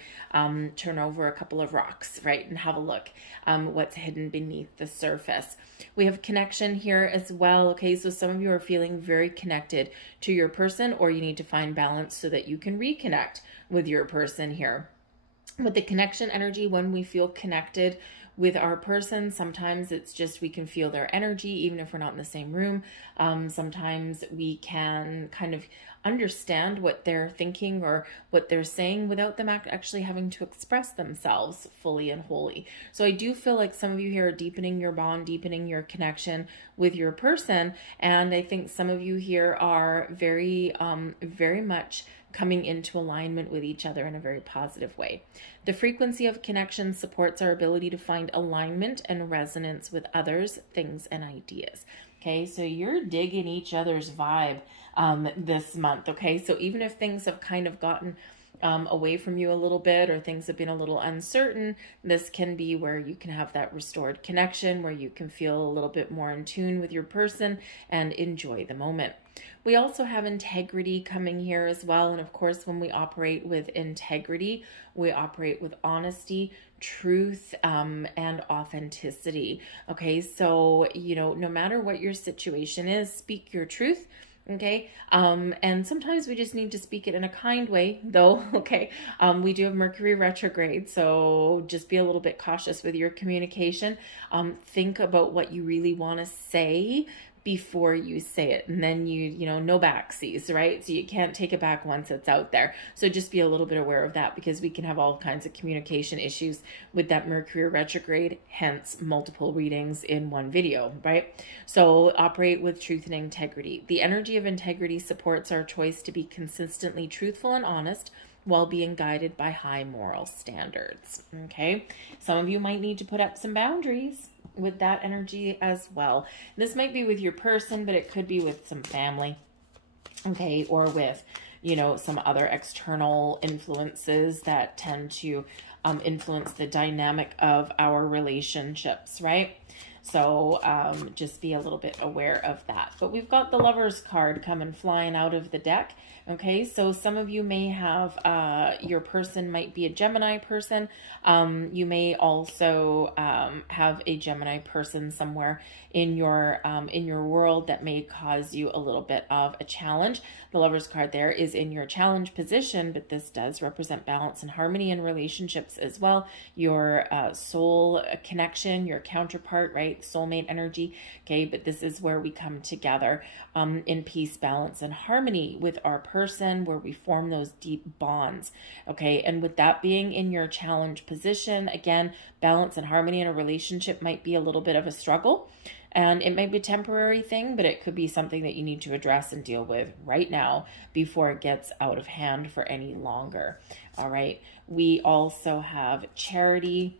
turn over a couple of rocks, right, and have a look what's hidden beneath the surface. We have connection here as well. Okay, so some of you are feeling very connected to your person, or you need to find balance so that you can reconnect with your person here. With the connection energy, when we feel connected with our person, sometimes it's just we can feel their energy even if we're not in the same room. Sometimes we can kind of understand what they're thinking or what they're saying without them actually having to express themselves fully and wholly. So I do feel like some of you here are deepening your bond, deepening your connection with your person, and I think some of you here are very much coming into alignment with each other in a very positive way. The frequency of connection supports our ability to find alignment and resonance with others, things, and ideas. Okay, so you're digging each other's vibe this month. Okay, so even if things have kind of gotten away from you a little bit, or things have been a little uncertain, this can be where you can have that restored connection, where you can feel a little bit more in tune with your person and enjoy the moment. We also have integrity coming here as well. And of course, when we operate with integrity, we operate with honesty, truth, and authenticity. Okay, so, you know, no matter what your situation is, speak your truth. Okay, and sometimes we just need to speak it in a kind way, though. Okay, we do have Mercury retrograde, so just be a little bit cautious with your communication. Think about what you really want to say before you say it. And then you know, no backsies, right? So you can't take it back once it's out there. So just be a little bit aware of that, because we can have all kinds of communication issues with that Mercury retrograde, hence multiple readings in one video, right? So operate with truth and integrity. The energy of integrity supports our choice to be consistently truthful and honest while being guided by high moral standards. Okay, some of you might need to put up some boundaries with that energy as well. This might be with your person, but it could be with some family, okay, or with, you know, some other external influences that tend to influence the dynamic of our relationships, right? So just be a little bit aware of that. But we've got the Lovers card coming flying out of the deck. Okay, so some of you may have, your person might be a Gemini person. You may also have a Gemini person somewhere in your world that may cause you a little bit of a challenge. The Lovers card there is in your challenge position, but this does represent balance and harmony in relationships as well. Your soul connection, your counterpart, right? Soulmate energy. Okay, but this is where we come together in peace, balance, and harmony with our person, where we form those deep bonds. Okay, and with that being in your challenge position, again, balance and harmony in a relationship might be a little bit of a struggle. And it might be a temporary thing, but it could be something that you need to address and deal with right now before it gets out of hand for any longer. All right. We also have Charity,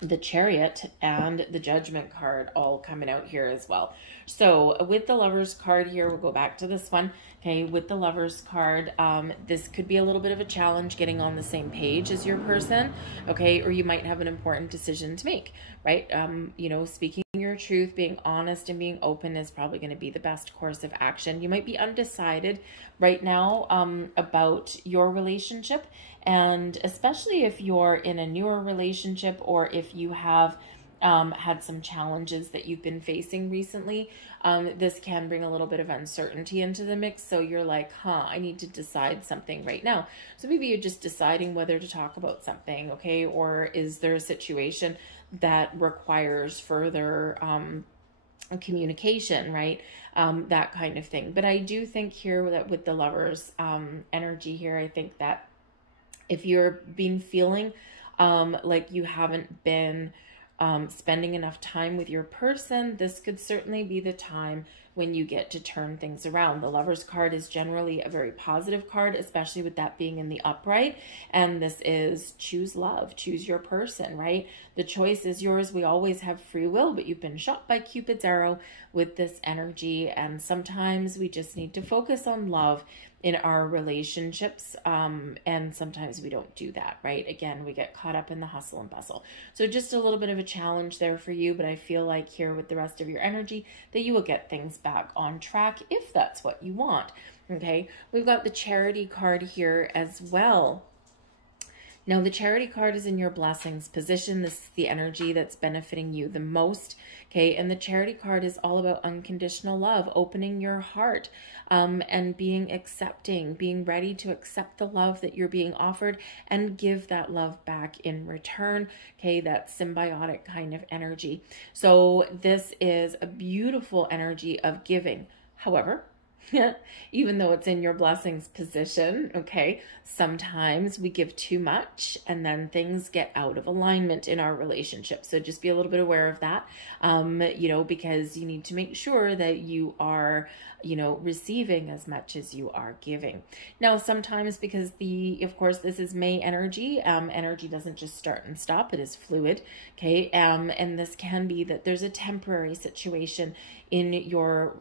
the Chariot, and the Judgment card all coming out here as well. So with the Lovers card here, we'll go back to this one. Okay, with the Lovers card, this could be a little bit of a challenge getting on the same page as your person, okay, or you might have an important decision to make, right? You know, speaking your truth, being honest, and being open is probably going to be the best course of action. You might be undecided right now about your relationship, and especially if you're in a newer relationship, or if you have had some challenges that you've been facing recently, this can bring a little bit of uncertainty into the mix. So you're like, I need to decide something right now. So maybe you're just deciding whether to talk about something, okay? Or is there a situation that requires further communication, right? That kind of thing. But I do think here that with the Lovers energy here, I think that if you're feeling like you haven't been spending enough time with your person, this could certainly be the time when you get to turn things around. The Lovers card is generally a very positive card, especially with that being in the upright. And this is choose love, choose your person, right? The choice is yours. We always have free will, but you've been shot by Cupid's arrow with this energy. And sometimes we just need to focus on love in our relationships, and sometimes we don't do that, right? Again, we get caught up in the hustle and bustle. So just a little bit of a challenge there for you, but I feel like here with the rest of your energy that you will get things back on track if that's what you want. Okay, we've got the Charity card here as well. Now, the Charity card is in your blessings position. This is the energy that's benefiting you the most, okay? And the Charity card is all about unconditional love, opening your heart, and being accepting, being ready to accept the love that you're being offered and give that love back in return, okay? That symbiotic kind of energy. So this is a beautiful energy of giving. However, even though it's in your blessings position, okay, sometimes we give too much and then things get out of alignment in our relationship. So just be a little bit aware of that, you know, because you need to make sure that you are, you know, receiving as much as you are giving. Now, sometimes because of course, this is May energy, energy doesn't just start and stop, it is fluid, okay, and this can be that there's a temporary situation in your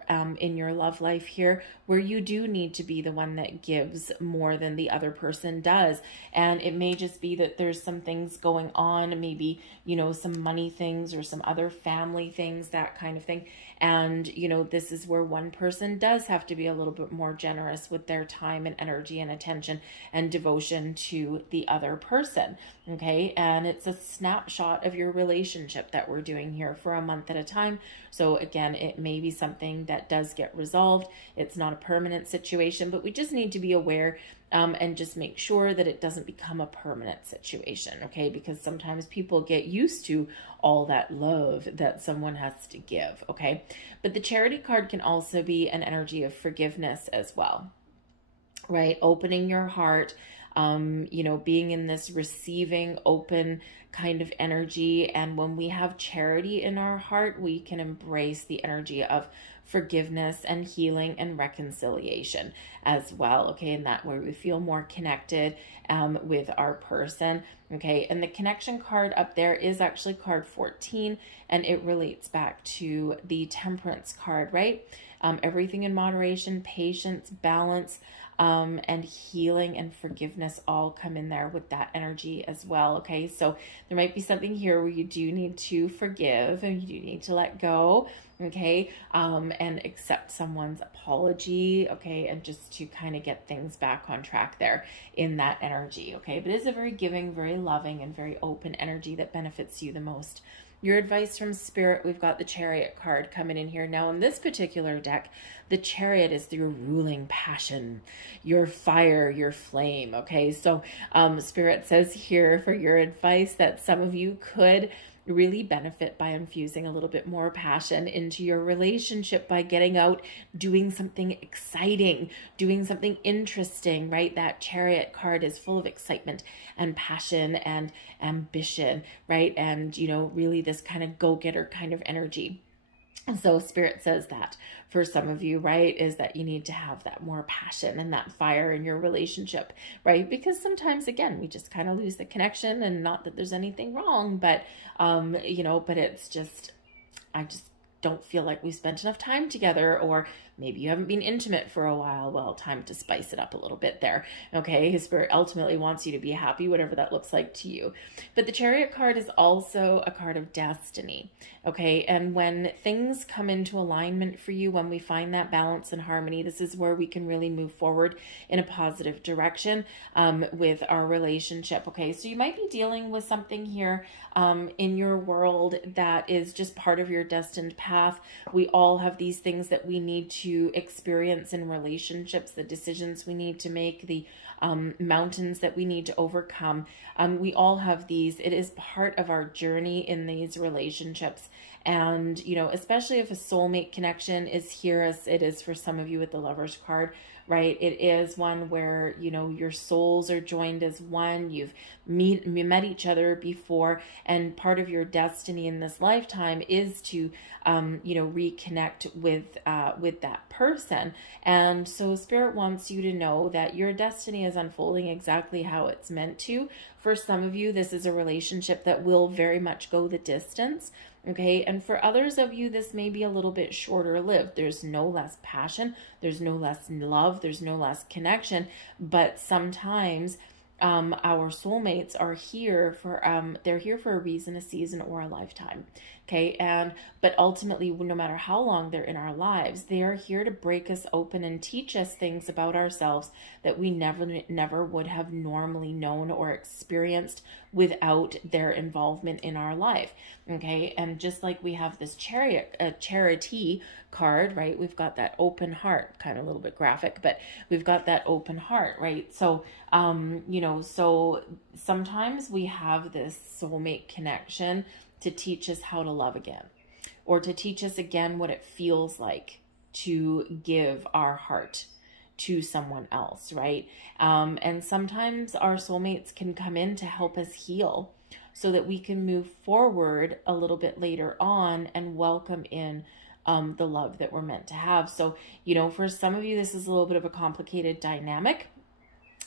love life here where you do need to be the one that gives more than the other person does. And it may just be that there's some things going on, maybe, you know, some money things or some other family things, that kind of thing. And, you know, this is where one person does have to be a little bit more generous with their time and energy and attention and devotion to the other person. Okay. And it's a snapshot of your relationship that we're doing here for a month at a time. So again, it may be something that does get resolved. It's not a permanent situation, but we just need to be aware and just make sure that it doesn't become a permanent situation, okay? Because sometimes people get used to all that love that someone has to give, okay? But the Charity card can also be an energy of forgiveness as well, right? Opening your heart, you know, being in this receiving, open kind of energy. And when we have charity in our heart, we can embrace the energy of forgiveness and healing and reconciliation as well, okay? And that way we feel more connected with our person, okay? And the connection card up there is actually card 14, and it relates back to the Temperance card, right? Everything in moderation, patience, balance, and healing and forgiveness all come in there with that energy as well, okay? So there might be something here where you do need to forgive and you do need to let go, okay? And accept someone's apology, okay? And just to kind of get things back on track there in that energy, okay? But it's a very giving, very loving, and very open energy that benefits you the most. Your advice from Spirit, we've got the Chariot card coming in here. Now, in this particular deck, the Chariot is your ruling passion, your fire, your flame, okay? So Spirit says here for your advice that some of you could really benefit by infusing a little bit more passion into your relationship by getting out, doing something exciting, doing something interesting, right? That Chariot card is full of excitement and passion and ambition, right? And, you know, really this kind of go-getter kind of energy. And so Spirit says that for some of you, right, is that you need to have that more passion and that fire in your relationship, right? Because sometimes, again, we just kind of lose the connection, and not that there's anything wrong, but, you know, but it's just, I just don't feel like we spent enough time together, or maybe you haven't been intimate for a while. Well, time to spice it up a little bit there, okay? His Spirit ultimately wants you to be happy, whatever that looks like to you. But the Chariot card is also a card of destiny, okay? And when things come into alignment for you, when we find that balance and harmony, this is where we can really move forward in a positive direction with our relationship, okay? So you might be dealing with something here in your world that is just part of your destined path. We all have these things that we need to experience in relationships, the decisions we need to make, the mountains that we need to overcome. We all have these. It is part of our journey in these relationships. And, you know, especially if a soulmate connection is here, as it is for some of you with the Lovers card, right? It is one where, you know, your souls are joined as one. You've met each other before, and part of your destiny in this lifetime is to, you know, reconnect with that person. And so Spirit wants you to know that your destiny is unfolding exactly how it's meant to. For some of you, this is a relationship that will very much go the distance. Okay, and for others of you, this may be a little bit shorter lived. There's no less passion, there's no less love, there's no less connection, but sometimes our soulmates are here for, they're here for a reason, a season, or a lifetime. Okay, but ultimately, no matter how long they're in our lives, they are here to break us open and teach us things about ourselves that we never would have normally known or experienced without their involvement in our life. Okay, and just like we have this charity card, right? We've got that open heart, kind of a little bit graphic, but we've got that open heart, right? So, you know, so sometimes we have this soulmate connection to teach us how to love again, or to teach us again what it feels like to give our heart to someone else, right? And sometimes our soulmates can come in to help us heal so that we can move forward a little bit later on and welcome in the love that we're meant to have. So, you know, for some of you, this is a little bit of a complicated dynamic.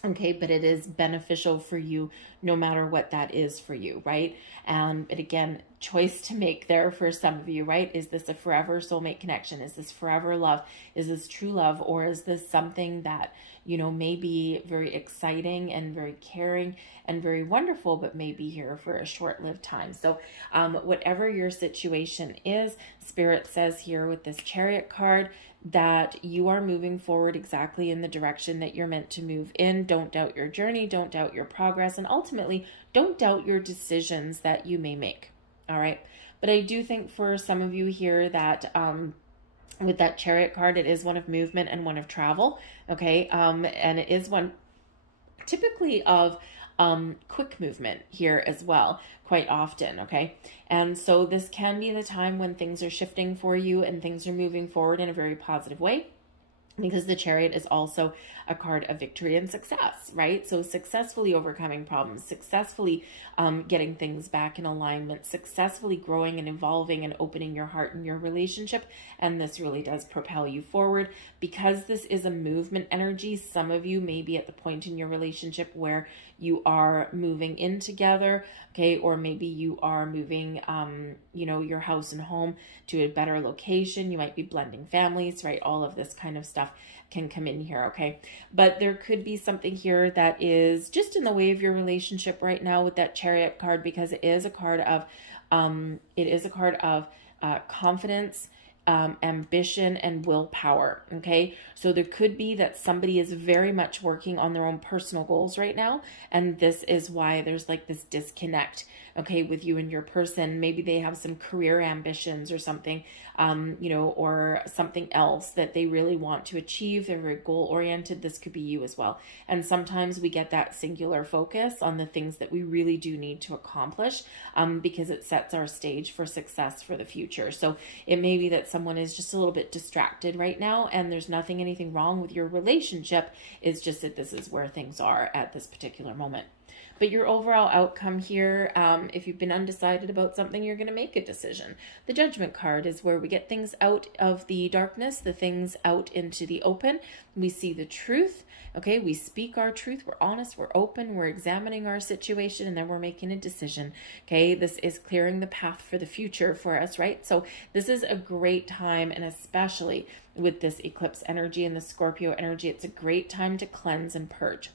Okay, but it is beneficial for you no matter what that is for you, right? But again, choice to make there for some of you, right? Is this a forever soulmate connection? Is this forever love? Is this true love? Or is this something that, you know, may be very exciting and very caring and very wonderful, but may be here for a short-lived time? So whatever your situation is, Spirit says here with this Chariot card that you are moving forward exactly in the direction that you're meant to move in. Don't doubt your journey, don't doubt your progress, and ultimately don't doubt your decisions that you may make. All right. But I do think for some of you here that with that Chariot card, it is one of movement and one of travel. Okay. And it is one typically of quick movement here as well, quite often, okay? And so this can be the time when things are shifting for you and things are moving forward in a very positive way, because the Chariot is also a card of victory and success, right? So successfully overcoming problems, successfully getting things back in alignment, successfully growing and evolving and opening your heart and your relationship. And this really does propel you forward. Because this is a movement energy, some of you may be at the point in your relationship where you are moving in together, okay? Or maybe you are moving, you know, your house and home to a better location. You might be blending families, right? All of this kind of stuff can come in here, okay? But there could be something here that is just in the way of your relationship right now with that Chariot card, because it is a card of, confidence, ambition, and willpower, okay? So there could be that somebody is very much working on their own personal goals right now, and this is why there's like this disconnect, okay, with you and your person. Maybe they have some career ambitions or something, you know, or something else that they really want to achieve. They're very goal-oriented. This could be you as well. And sometimes we get that singular focus on the things that we really do need to accomplish, because it sets our stage for success for the future. So it may be that someone is just a little bit distracted right now, and there's anything wrong with your relationship. It's just that this is where things are at this particular moment. But your overall outcome here, if you've been undecided about something, you're going to make a decision. The Judgment card is where we get things out of the darkness, the things out into the open. We see the truth, okay? We speak our truth. We're honest. We're open. We're examining our situation, and then we're making a decision, okay? This is clearing the path for the future for us, right? So this is a great time, and especially with this eclipse energy and the Scorpio energy, it's a great time to cleanse and purge.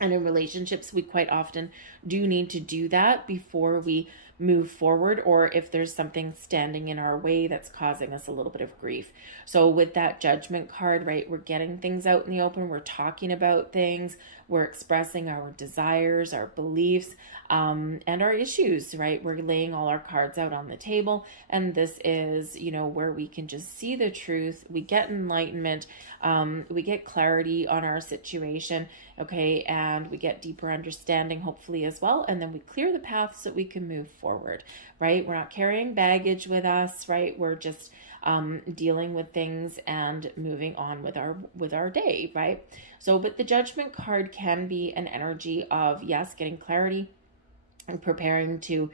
And in relationships, we quite often do need to do that before we move forward, or if there's something standing in our way that's causing us a little bit of grief. So with that Judgment card, right, we're getting things out in the open. We're talking about things. We're expressing our desires, our beliefs, and our issues, right? We're laying all our cards out on the table. And this is, you know, where we can just see the truth. We get enlightenment. We get clarity on our situation, okay? And we get deeper understanding, hopefully, as well. And then we clear the path so that we can move forward, right? We're not carrying baggage with us, right? We're just dealing with things and moving on with our day, right? So, but the Judgment card can be an energy of, yes, getting clarity and preparing to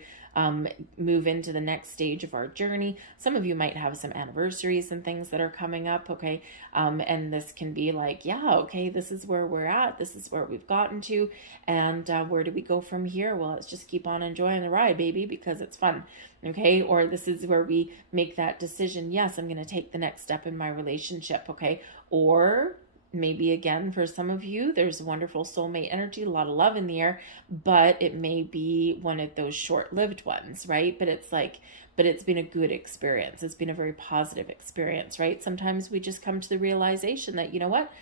move into the next stage of our journey. Some of you might have some anniversaries and things that are coming up, okay? And this can be like, yeah, okay, this is where we're at. This is where we've gotten to. And where do we go from here? Well, let's just keep on enjoying the ride, baby, because it's fun, okay? Or this is where we make that decision. Yes, I'm going to take the next step in my relationship, okay? Or maybe again, for some of you, there's wonderful soulmate energy, a lot of love in the air, but it may be one of those short-lived ones, right? But it's like, but it's been a good experience. It's been a very positive experience, right? Sometimes we just come to the realization that, you know what?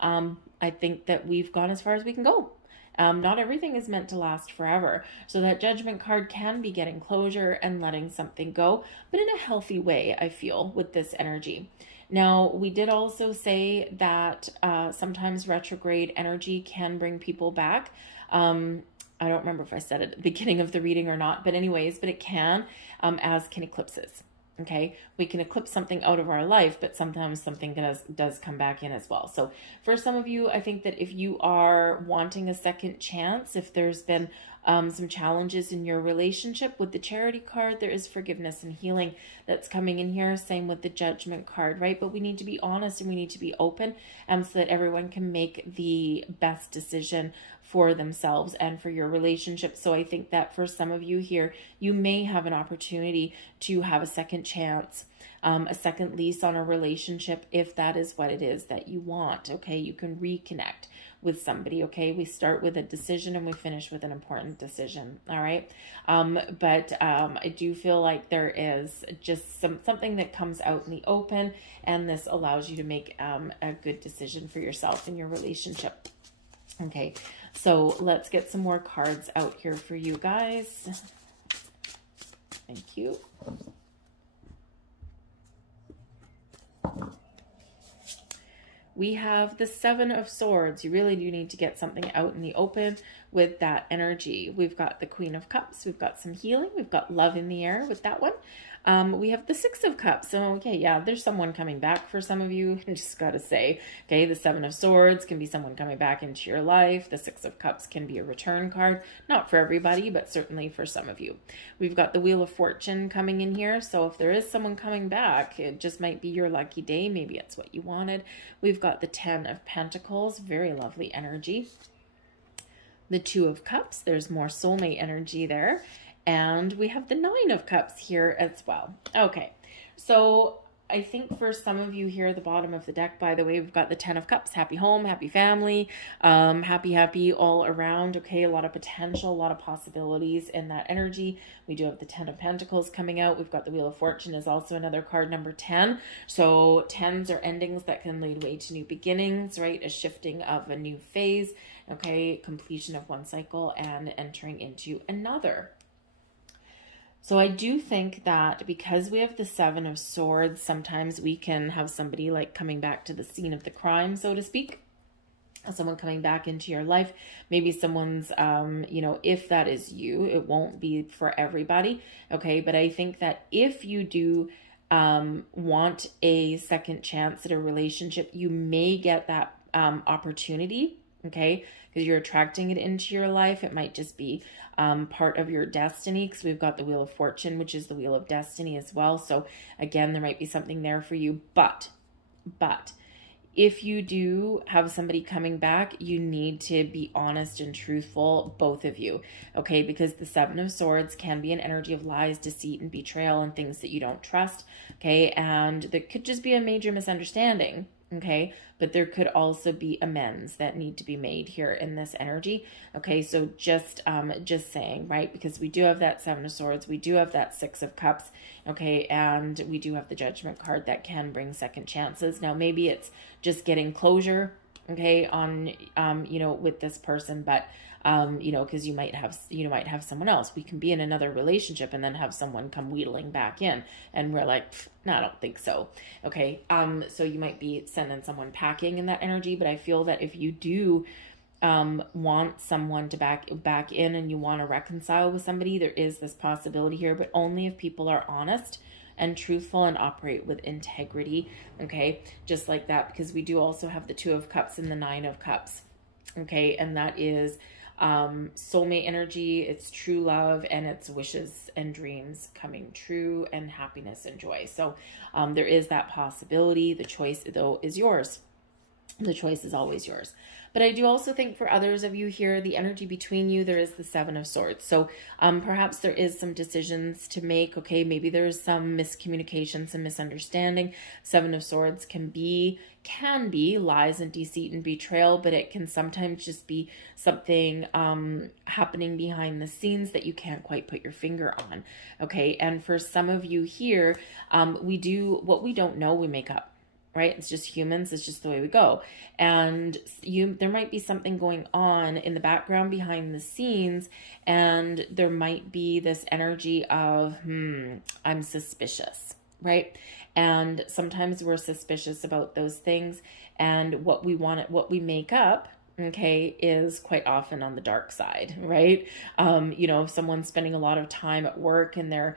I think that we've gone as far as we can go. Not everything is meant to last forever. So that Judgment card can be getting closure and letting something go, but in a healthy way, I feel, with this energy. Now, we did also say that sometimes retrograde energy can bring people back. I don't remember if I said it at the beginning of the reading or not, but anyways, but it can, as can eclipses. Okay, we can eclipse something out of our life, but sometimes something does come back in as well. So for some of you, I think that if you are wanting a second chance, if there's been some challenges in your relationship, with the Charity card, there is forgiveness and healing that's coming in here. Same with the Judgment card, right? But we need to be honest and we need to be open, so that everyone can make the best decision for themselves and for your relationship. So I think that for some of you here, you may have an opportunity to have a second chance, a second lease on a relationship, if that is what it is that you want. Okay, you can reconnect with somebody. Okay, we start with a decision and we finish with an important decision. All right, but I do feel like there is just something that comes out in the open, and this allows you to make a good decision for yourself in your relationship. Okay, so let's get some more cards out here for you guys. Thank you. we have the Seven of Swords. You really do need to get something out in the open with that energy. We've got the Queen of Cups. We've got some healing. We've got love in the air with that one. We have the Six of Cups. So, okay, yeah, there's someone coming back for some of you. I just got to say, okay, the Seven of Swords can be someone coming back into your life. The Six of Cups can be a return card. Not for everybody, but certainly for some of you. We've got the Wheel of Fortune coming in here. So if there is someone coming back, it just might be your lucky day. Maybe it's what you wanted. We've got the Ten of Pentacles. Very lovely energy. The Two of Cups. There's more soulmate energy there. And we have the Nine of Cups here as well. Okay, so I think for some of you here at the bottom of the deck, by the way, we've got the Ten of Cups, happy home, happy family, happy all around. Okay, a lot of potential, a lot of possibilities in that energy. We do have the Ten of Pentacles coming out. We've got the Wheel of Fortune is also another card, number 10. So 10s are endings that can lead way to new beginnings, right? A shifting of a new phase, okay, completion of one cycle and entering into another. So I do think that because we have the Seven of Swords, sometimes we can have somebody like coming back to the scene of the crime, so to speak. Someone coming back into your life. Maybe someone's, you know, if that is you, it won't be for everybody. Okay, but I think that if you do want a second chance at a relationship, you may get that opportunity. Okay, because you're attracting it into your life. It might just be part of your destiny, because we've got the Wheel of Fortune, which is the Wheel of Destiny as well. So again, there might be something there for you. But if you do have somebody coming back, you need to be honest and truthful, both of you. Okay, because the Seven of Swords can be an energy of lies, deceit, and betrayal, and things that you don't trust. Okay, and there could just be a major misunderstanding. Okay, but there could also be amends that need to be made here in this energy. Okay, so just saying, right? Because we do have that Seven of Swords, we do have that Six of Cups, okay, and we do have the Judgment card that can bring second chances. Now, maybe it's just getting closure, okay, on you know, with this person, but you know, because you might have someone else. We can be in another relationship and then have someone come wheedling back in, and we're like, no, I don't think so. Okay, so you might be sending someone packing in that energy, but I feel that if you do want someone to back in and you want to reconcile with somebody, there is this possibility here, but only if people are honest and truthful and operate with integrity. Okay, just like that, because we do also have the Two of Cups and the Nine of Cups. Okay, and that is soulmate energy. It's true love, and it's wishes and dreams coming true, and happiness and joy. So there is that possibility. The choice, though, is yours. The choice is always yours. But I do also think for others of you here, the energy between you, there is the Seven of Swords. So perhaps there is some decisions to make. Okay, maybe there's some miscommunication, some misunderstanding. Seven of Swords can be lies and deceit and betrayal, but it can sometimes just be something happening behind the scenes that you can't quite put your finger on. Okay, and for some of you here, we do what we don't know, we make up. Right? It's just humans. It's just the way we go. And there might be something going on in the background behind the scenes, and there might be this energy of, I'm suspicious, right? And sometimes we're suspicious about those things, and what we make up, okay, is quite often on the dark side, right? You know, if someone's spending a lot of time at work and they're,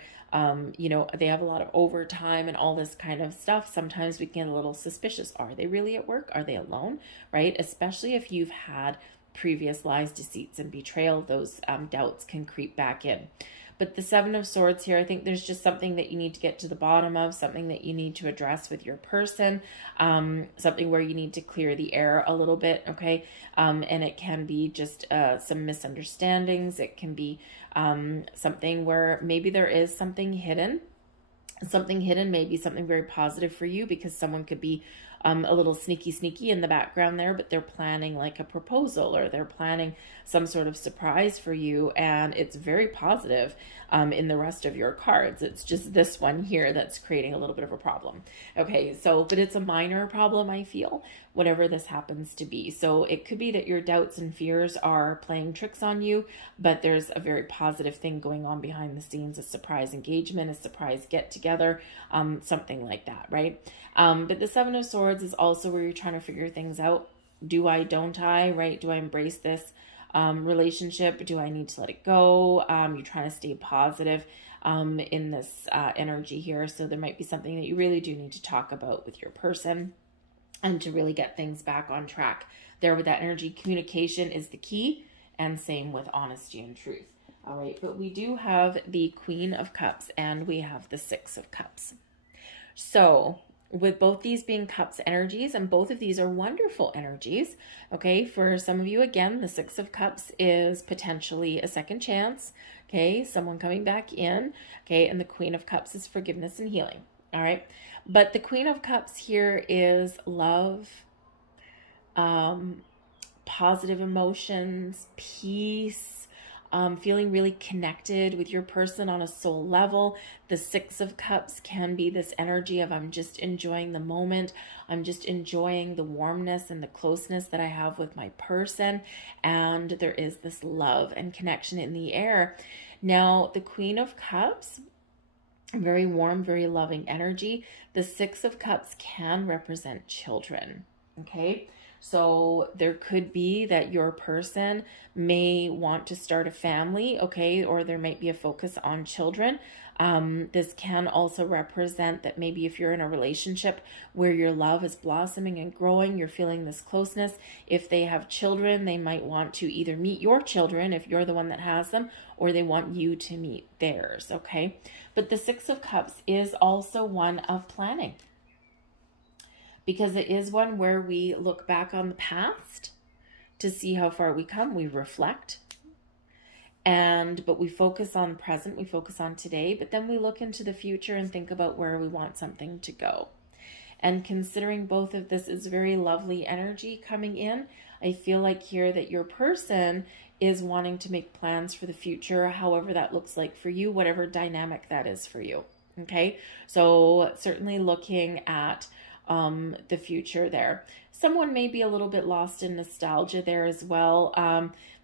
you know, they have a lot of overtime and all this kind of stuff, sometimes we get a little suspicious. Are they really at work? Are they alone? Right? Especially if you've had previous lies, deceits, and betrayal, those doubts can creep back in. But the Seven of Swords here, I think there's just something that you need to get to the bottom of, something that you need to address with your person, something where you need to clear the air a little bit, okay? And it can be just some misunderstandings. It can be something where maybe there is something hidden. Maybe something very positive for you, because someone could be a little sneaky in the background there, but they're planning like a proposal, or they're planning some sort of surprise for you, and it's very positive in the rest of your cards. It's just this one here that's creating a little bit of a problem. Okay, so, but it's a minor problem, I feel, whatever this happens to be. So it could be that your doubts and fears are playing tricks on you, but there's a very positive thing going on behind the scenes, a surprise engagement, a surprise get together, something like that, right? But the Seven of Swords is also where you're trying to figure things out. Do I, don't I, right? Do I embrace this relationship? Do I need to let it go? You're trying to stay positive in this energy here. So there might be something that you really do need to talk about with your person and to really get things back on track. There with that energy, communication is the key, and same with honesty and truth. All right, but we do have the Queen of Cups and we have the Six of Cups. So with both these being Cups energies, and both of these are wonderful energies, okay? For some of you, again, the Six of Cups is potentially a second chance, okay? Someone coming back in, okay? And the Queen of Cups is forgiveness and healing, all right? But the Queen of Cups here is love, positive emotions, peace, feeling really connected with your person on a soul level. The Six of Cups can be this energy of I'm just enjoying the moment. I'm just enjoying the warmness and the closeness that I have with my person. And there is this love and connection in the air. Now, the Queen of Cups, very warm, very loving energy. The Six of Cups can represent children, okay? So there could be that your person may want to start a family, okay, or there might be a focus on children. This can also represent that maybe if you're in a relationship where your love is blossoming and growing, you're feeling this closeness. If they have children, they might want to either meet your children if you're the one that has them, or they want you to meet theirs, okay? But the Six of Cups is also one of planning, because it is one where we look back on the past to see how far we come. We reflect, but we focus on present, we focus on today, but then we look into the future and think about where we want something to go. And considering both of this is very lovely energy coming in, I feel like here that your person is wanting to make plans for the future, however that looks like for you, whatever dynamic that is for you, okay? So certainly looking at the future there. Someone may be a little bit lost in nostalgia there as well.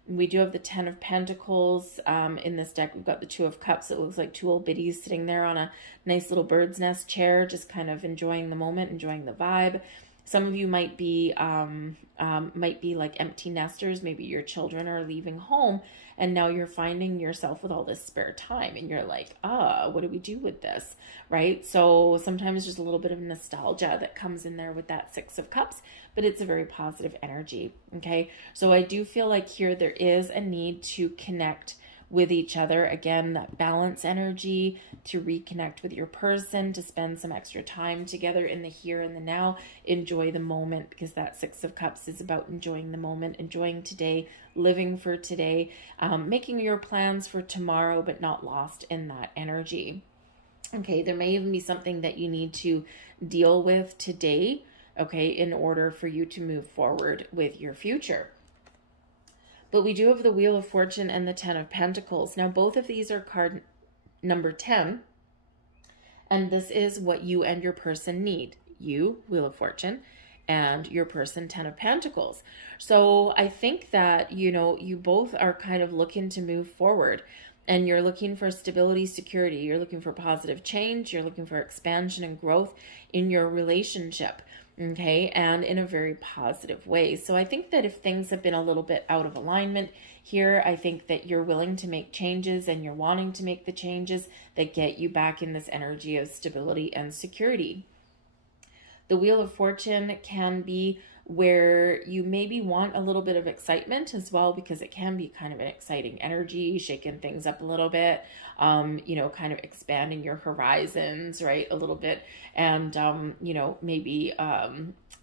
We do have the Ten of Pentacles in this deck. We've got the Two of Cups. It looks like two old biddies sitting there on a nice little bird's nest chair, just kind of enjoying the moment, enjoying the vibe. Some of you might be like empty nesters. Maybe your children are leaving home and now you're finding yourself with all this spare time and you're like, what do we do with this, right? So sometimes just a little bit of nostalgia that comes in there with that Six of Cups, but it's a very positive energy, okay? So I do feel like here there is a need to connect with each other. Again, that balance energy, to reconnect with your person, to spend some extra time together in the here and the now, enjoy the moment, because that Six of Cups is about enjoying the moment, enjoying today, living for today, making your plans for tomorrow, but not lost in that energy. Okay, there may even be something that you need to deal with today, okay, in order for you to move forward with your future. But we do have the Wheel of Fortune and the Ten of Pentacles. Now, both of these are card number 10. And this is what you and your person need. You, Wheel of Fortune, and your person, Ten of Pentacles. So I think that, you know, you both are kind of looking to move forward. And you're looking for stability, security. You're looking for positive change. You're looking for expansion and growth in your relationship. Okay, and in a very positive way. So I think that if things have been a little bit out of alignment here, I think that you're willing to make changes and you're wanting to make the changes that get you back in this energy of stability and security. The Wheel of Fortune can be where you maybe want a little bit of excitement as well, because it can be kind of an exciting energy, shaking things up a little bit, you know, kind of expanding your horizons, right, a little bit, and, you know, maybe,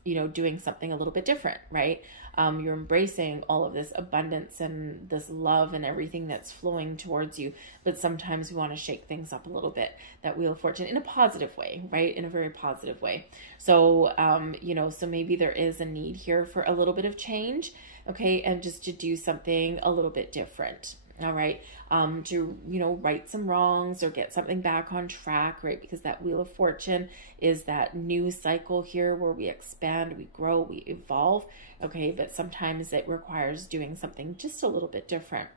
you know, doing something a little bit different, right? You're embracing all of this abundance and this love and everything that's flowing towards you, but sometimes we want to shake things up a little bit, that Wheel of Fortune, in a positive way, right? In a very positive way. So, you know, so maybe there is a need here for a little bit of change, okay? And just to do something a little bit different, all right, to, you know, right some wrongs or get something back on track, right? Because that Wheel of Fortune is that new cycle here where we expand, we grow, we evolve, okay? But sometimes it requires doing something just a little bit different,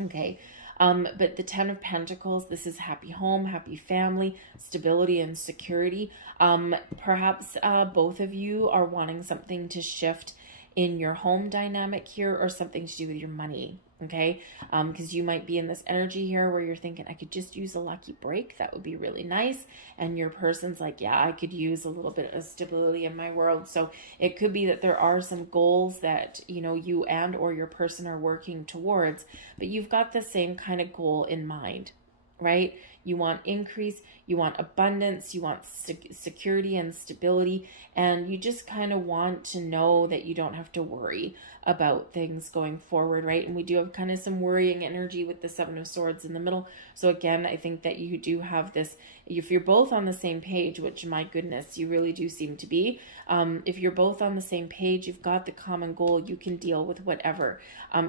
okay? But the 10 of Pentacles, this is happy home, happy family, stability and security. Perhaps both of you are wanting something to shift in your home dynamic here, or something to do with your money, okay? Because you might be in this energy here where you're thinking, I could just use a lucky break. That would be really nice. And your person's like, yeah, I could use a little bit of stability in my world. So it could be that there are some goals that, you know, you and or your person are working towards, but you've got the same kind of goal in mind, right? You want increase, you want abundance, you want security and stability, and you just kind of want to know that you don't have to worry about things going forward, right? And we do have kind of some worrying energy with the 7 of Swords in the middle. So again, I think that you do have this, if you're both on the same page, which my goodness, you really do seem to be, if you're both on the same page, you've got the common goal, you can deal with whatever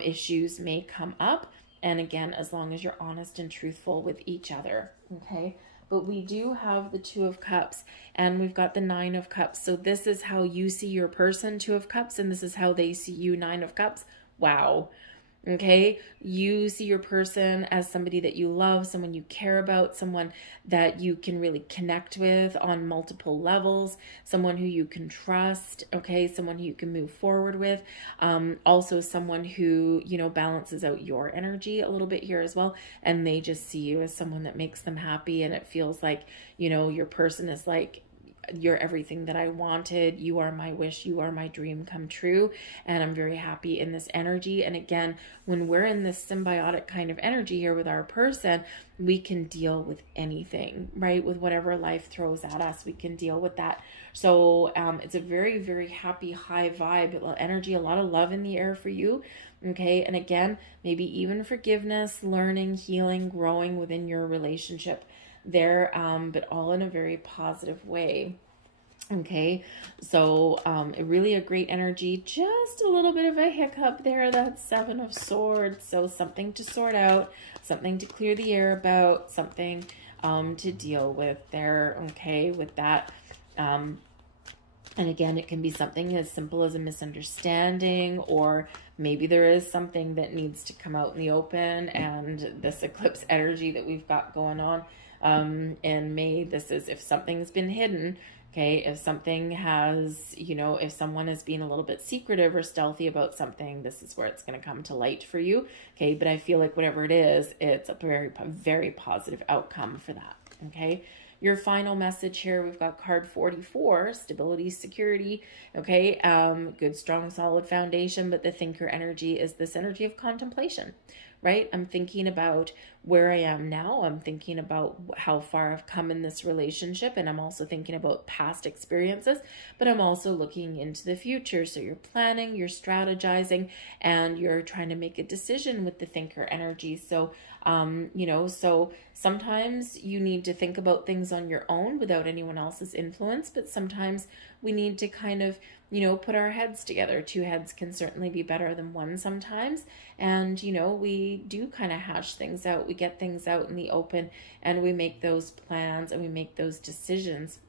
issues may come up. And again, as long as you're honest and truthful with each other, okay? But we do have the 2 of Cups, and we've got the 9 of Cups. So this is how you see your person, 2 of Cups, and this is how they see you, 9 of Cups. Wow. Okay, you see your person as somebody that you love, someone you care about, someone that you can really connect with on multiple levels, someone who you can trust, okay, someone who you can move forward with, also someone who, you know, balances out your energy a little bit here as well, and they just see you as someone that makes them happy, and it feels like, you know, your person is like, you're everything that I wanted. You are my wish. You are my dream come true. And I'm very happy in this energy. And again, when we're in this symbiotic kind of energy here with our person, we can deal with anything, right? With whatever life throws at us, we can deal with that. So it's a very, very happy, high vibe energy, a lot of love in the air for you. Okay. And again, maybe even forgiveness, learning, healing, growing within your relationship there, but all in a very positive way. Okay, so really a great energy, just a little bit of a hiccup there, that 7 of Swords. So something to sort out, something to clear the air about, something to deal with there, okay, with that. And again, it can be something as simple as a misunderstanding, or maybe there is something that needs to come out in the open, and this eclipse energy that we've got going on in May, this is if something's been hidden, okay, if something has, you know, if someone is being a little bit secretive or stealthy about something, this is where it's going to come to light for you, okay? But I feel like whatever it is, it's a very, very positive outcome for that, okay? Your final message here, we've got card 44, stability, security, okay? Good, strong, solid foundation, but the thinker energy is this energy of contemplation, right? I'm thinking about where I am now. I'm thinking about how far I've come in this relationship, and I'm also thinking about past experiences, but I'm also looking into the future. So you're planning, you're strategizing, and you're trying to make a decision with the thinker energy. So, you know, so sometimes you need to think about things on your own without anyone else's influence, but sometimes we need to kind of, you know, put our heads together. 2 heads can certainly be better than 1 sometimes. And, you know, we do kind of hash things out. We get things out in the open, and we make those plans and we make those decisions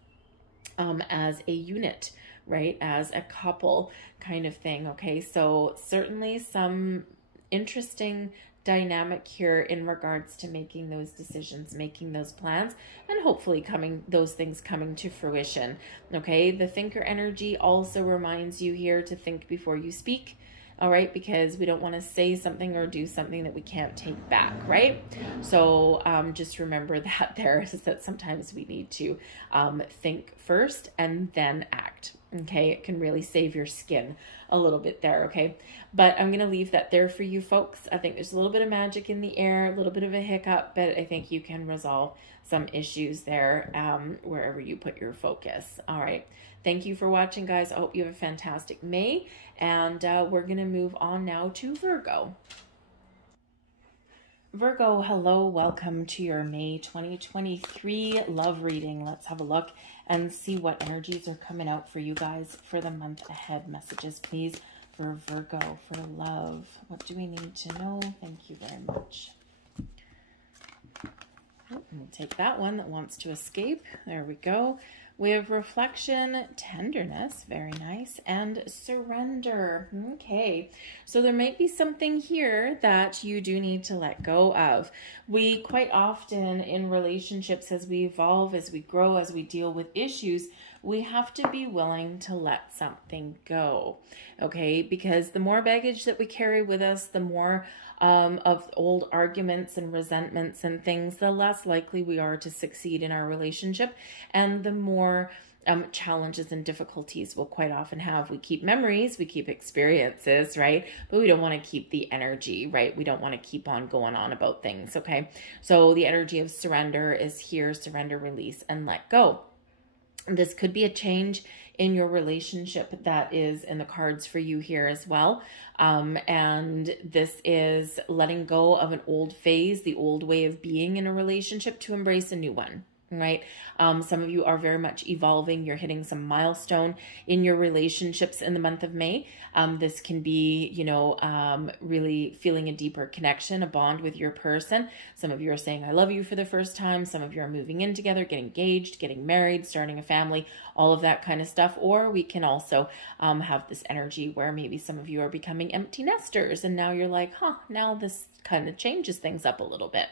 as a unit, right? As a couple kind of thing. Okay. So certainly some interesting dynamic here in regards to making those decisions, making those plans, and hopefully those things coming to fruition. Okay, the thinker energy also reminds you here to think before you speak. All right, because we don't want to say something or do something that we can't take back, right? So just remember that there is that sometimes we need to think first and then act. Okay, it can really save your skin a little bit there, okay? But I'm going to leave that there for you folks. I think there's a little bit of magic in the air, a little bit of a hiccup, but I think you can resolve some issues there wherever you put your focus. All right. Thank you for watching, guys. I hope you have a fantastic May, and we're going to move on now to Virgo. Virgo, hello, welcome to your May 2023 love reading. Let's have a look and see what energies are coming out for you guys for the month ahead. Messages, please, for Virgo, for love. What do we need to know? Thank you very much. We'll take that one that wants to escape. There we go. We have reflection, tenderness, very nice, and surrender. Okay, so there might be something here that you do need to let go of. We quite often in relationships, as we evolve, as we grow, as we deal with issues, we have to be willing to let something go, okay? Because the more baggage that we carry with us, the more of old arguments and resentments and things, the less likely we are to succeed in our relationship, and the more challenges and difficulties we'll quite often have. We keep memories, we keep experiences, right? But we don't want to keep the energy, right? We don't want to keep on going on about things, okay? So the energy of surrender is here, surrender, release, and let go. This could be a change in your relationship that is in the cards for you here as well. And this is letting go of an old phase, the old way of being in a relationship to embrace a new one. Right? Some of you are very much evolving. You're hitting some milestone in your relationships in the month of May. This can be, you know, really feeling a deeper connection, a bond with your person. Some of you are saying, I love you for the first time. Some of you are moving in together, getting engaged, getting married, starting a family, all of that kind of stuff. Or we can also have this energy where maybe some of you are becoming empty nesters. And now you're like, now this kind of changes things up a little bit.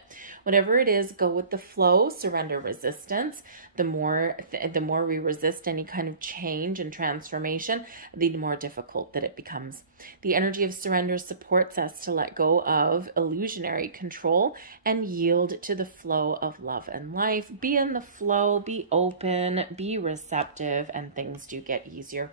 Whatever it is, go with the flow, surrender resistance. The more we resist any kind of change and transformation, the more difficult that it becomes. The energy of surrender supports us to let go of illusionary control and yield to the flow of love and life. Be in the flow, be open, be receptive, and things do get easier.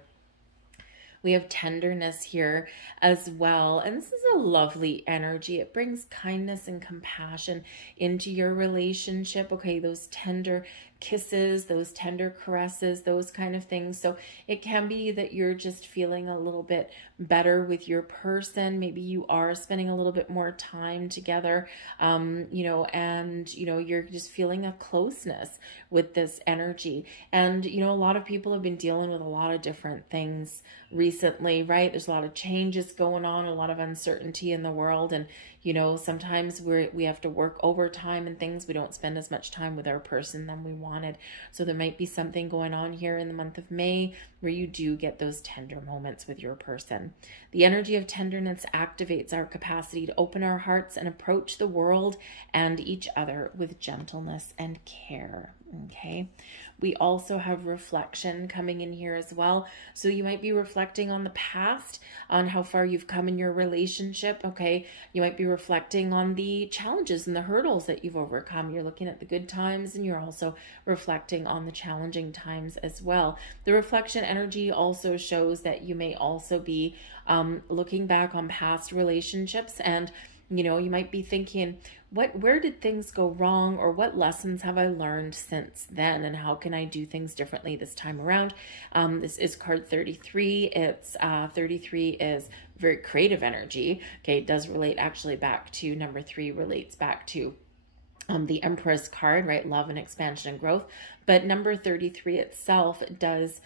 We have tenderness here as well. And this is a lovely energy. It brings kindness and compassion into your relationship. Okay, those tender kisses, those tender caresses, those kind of things. So it can be that you're just feeling a little bit better with your person. Maybe you are spending a little bit more time together, you know, and, you know, you're just feeling a closeness with this energy. And, you know, a lot of people have been dealing with a lot of different things recently, right? There's a lot of changes going on, a lot of uncertainty in the world. And, you know, sometimes we have to work overtime and things. We don't spend as much time with our person than we wanted. So there might be something going on here in the month of May where you do get those tender moments with your person. The energy of tenderness activates our capacity to open our hearts and approach the world and each other with gentleness and care. Okay. We also have reflection coming in here as well. So you might be reflecting on the past, on how far you've come in your relationship. Okay. You might be reflecting on the challenges and the hurdles that you've overcome. You're looking at the good times and you're also reflecting on the challenging times as well. The reflection energy also shows that you may also be looking back on past relationships, and you know, you might be thinking, where did things go wrong, or what lessons have I learned since then, and how can I do things differently this time around? This is card 33. It's 33 is very creative energy. Okay, it does relate actually back to number 3, relates back to the Empress card, right? Love and expansion and growth. But number 33 itself does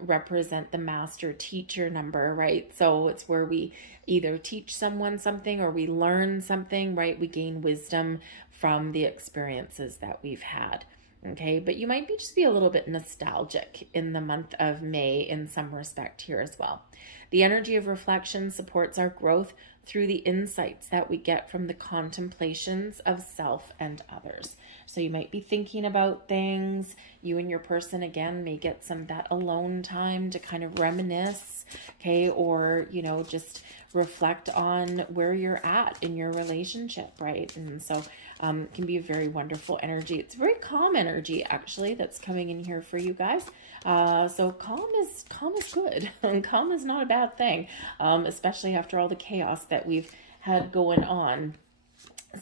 represent the master teacher number, right? So it's where we either teach someone something or we learn something, right? We gain wisdom from the experiences that we've had. Okay, but you might just be a little bit nostalgic in the month of May in some respect here as well. The energy of reflection supports our growth through the insights that we get from the contemplations of self and others. So you might be thinking about things. You and your person, again, may get that alone time to kind of reminisce, okay, or, you know, just reflect on where you're at in your relationship, right? And so it can be a very wonderful energy. It's very calm energy, actually, that's coming in here for you guys. So calm is good. And calm is not a bad thing, especially after all the chaos that we've had going on.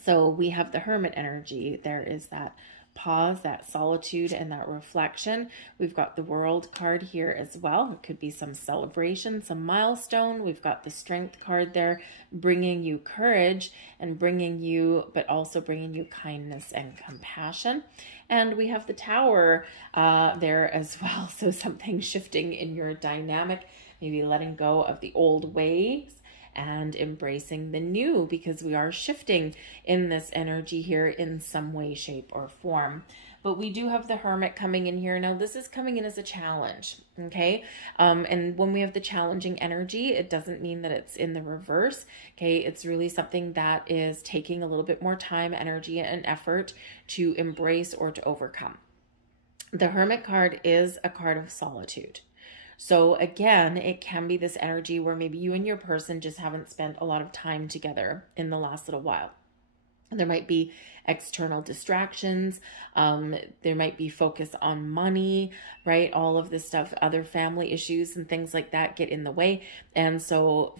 So we have the Hermit energy. There is that pause, that solitude, and that reflection. We've got the World card here as well. It could be some celebration, some milestone. We've got the Strength card there, bringing you courage and but also bringing you kindness and compassion. And we have the Tower there as well. So something shifting in your dynamic. maybe letting go of the old ways and embracing the new, because we are shifting in this energy here in some way, shape, or form. But we do have the Hermit coming in here. Now, this is coming in as a challenge, okay? And when we have the challenging energy, it doesn't mean that it's in the reverse, okay? It's really something that is taking a little bit more time, energy, and effort to embrace or to overcome. The Hermit card is a card of solitude. So again, it can be this energy where maybe you and your person just haven't spent a lot of time together in the last little while. There might be external distractions. There might be focus on money, right? All of this stuff, other family issues and things like that get in the way. And so,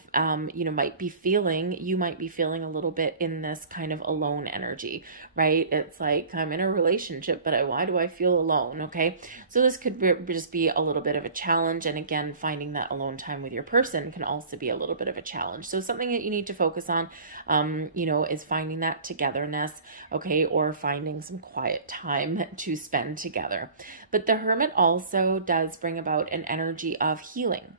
you might be feeling a little bit in this kind of alone energy, right? It's like, I'm in a relationship, but why do I feel alone? Okay. So this could just be a little bit of a challenge. And again, finding that alone time with your person can also be a little bit of a challenge. So something that you need to focus on, is finding that togetherness, okay, or finding some quiet time to spend together. But the Hermit also does bring about an energy of healing.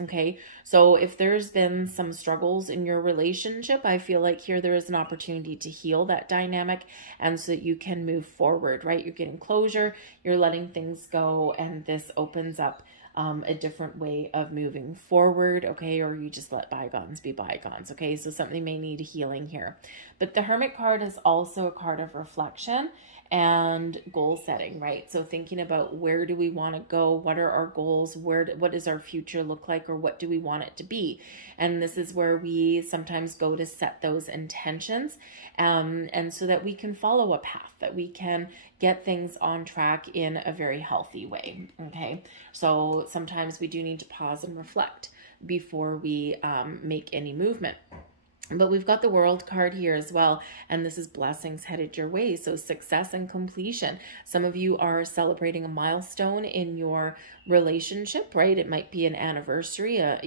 Okay, so if there's been some struggles in your relationship, I feel like here there is an opportunity to heal that dynamic, and so that you can move forward, right? You're getting closure, you're letting things go, and this opens up a different way of moving forward, okay? Or you just let bygones be bygones, okay? So something may need healing here. But the Hermit card is also a card of reflection and goal setting, right? So thinking about, where do we want to go? What are our goals? What does our future look like, or what do we want it to be? And this is where we sometimes go to set those intentions, and so that we can follow a path, that we can get things on track in a very healthy way, okay? So sometimes we do need to pause and reflect before we make any movement. But we've got the World card here as well, and this is blessings headed your way. So success and completion. Some of you are celebrating a milestone in your relationship, right? It might be an anniversary, a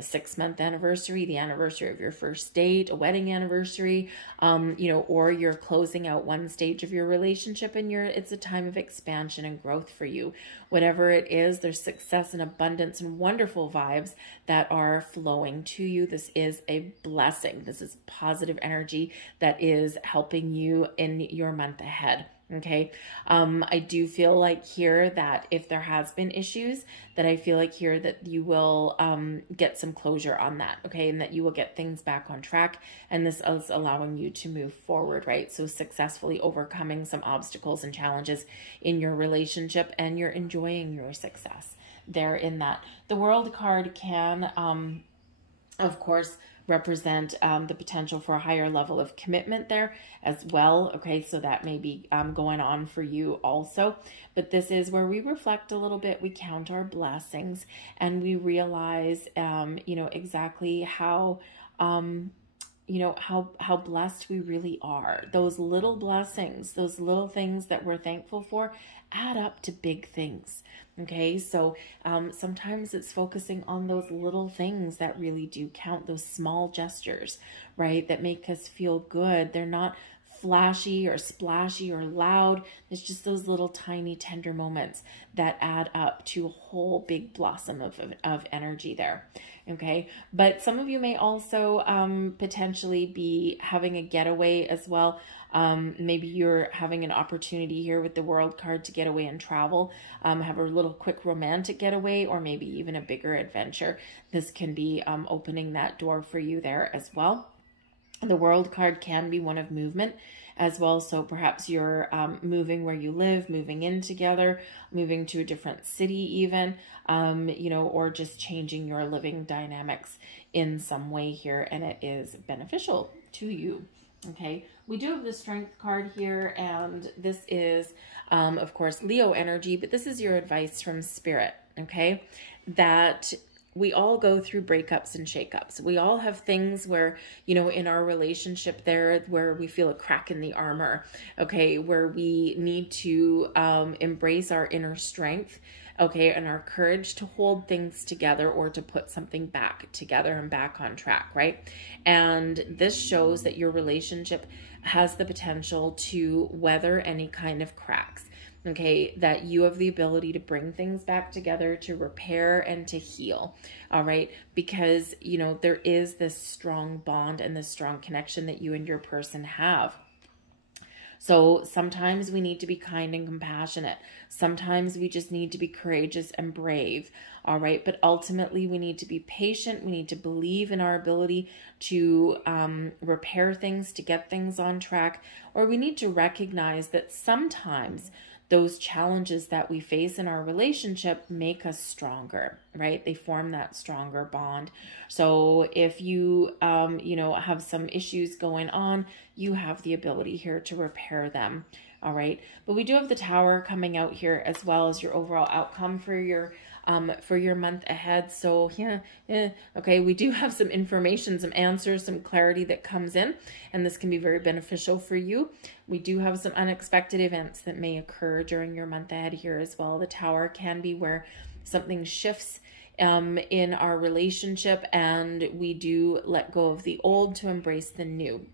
6-month anniversary, the anniversary of your first date, a wedding anniversary, or you're closing out one stage of your relationship, and it's a time of expansion and growth for you. Whatever it is, there's success and abundance and wonderful vibes that are flowing to you. This is a blessing. This is positive energy that is helping you in your month ahead. Okay. I do feel like here that if there has been issues, that I feel like here that you will get some closure on that. Okay. And that you will get things back on track. And this is allowing you to move forward, right? So successfully overcoming some obstacles and challenges in your relationship, and you're enjoying your success there in that. The World card can, of course, represent the potential for a higher level of commitment there as well. Okay, so that may be going on for you also. But this is where we reflect a little bit, we count our blessings, and we realize, exactly how blessed we really are. Those little blessings, those little things that we're thankful for add up to big things. Okay, so sometimes it's focusing on those little things that really do count, those small gestures, right, that make us feel good. They're not flashy or splashy or loud. It's just those little tiny tender moments that add up to a whole big blossom of energy there. Okay, but some of you may also potentially be having a getaway as well. Maybe you're having an opportunity here with the World card to get away and travel, have a little quick romantic getaway, or maybe even a bigger adventure. This can be opening that door for you there as well. The World card can be one of movement as well. So perhaps you're moving where you live, moving in together, moving to a different city even, or just changing your living dynamics in some way here, and it is beneficial to you. Okay, we do have the Strength card here, and this is, of course, Leo energy, but this is your advice from Spirit, okay, that we all go through breakups and shakeups. We all have things where, in our relationship there, where we feel a crack in the armor, okay, where we need to embrace our inner strength okay, and our courage to hold things together or to put something back together and back on track, right? And this shows that your relationship has the potential to weather any kind of cracks, okay, that you have the ability to bring things back together, to repair and to heal, all right? Because, you know, there is this strong bond and this strong connection that you and your person have. So sometimes we need to be kind and compassionate. Sometimes we just need to be courageous and brave, all right? But ultimately, we need to be patient. We need to believe in our ability to repair things, to get things on track, or we need to recognize that sometimes those challenges that we face in our relationship make us stronger, right? They form that stronger bond. So if you, you know, have some issues going on, you have the ability here to repair them. All right. But we do have the Tower coming out here, as well as your overall outcome for your month ahead. So yeah, okay, we do have some information, some answers, some clarity that comes in, and this can be very beneficial for you. We do have some unexpected events that may occur during your month ahead here as well. The Tower can be where something shifts in our relationship, and we do let go of the old to embrace the new.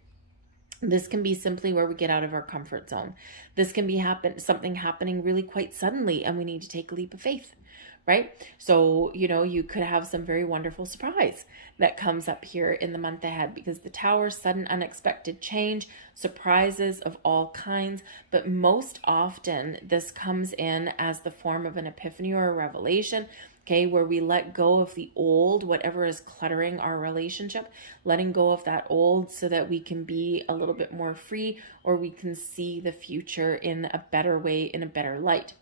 This can be simply where we get out of our comfort zone. This can be something happening really quite suddenly, and we need to take a leap of faith, right? So, you know, you could have some very wonderful surprise that comes up here in the month ahead, because the Tower, sudden unexpected change, surprises of all kinds, but most often this comes in as the form of an epiphany or a revelation, okay, where we let go of the old, whatever is cluttering our relationship, letting go of that old so that we can be a little bit more free, or we can see the future in a better way, in a better light.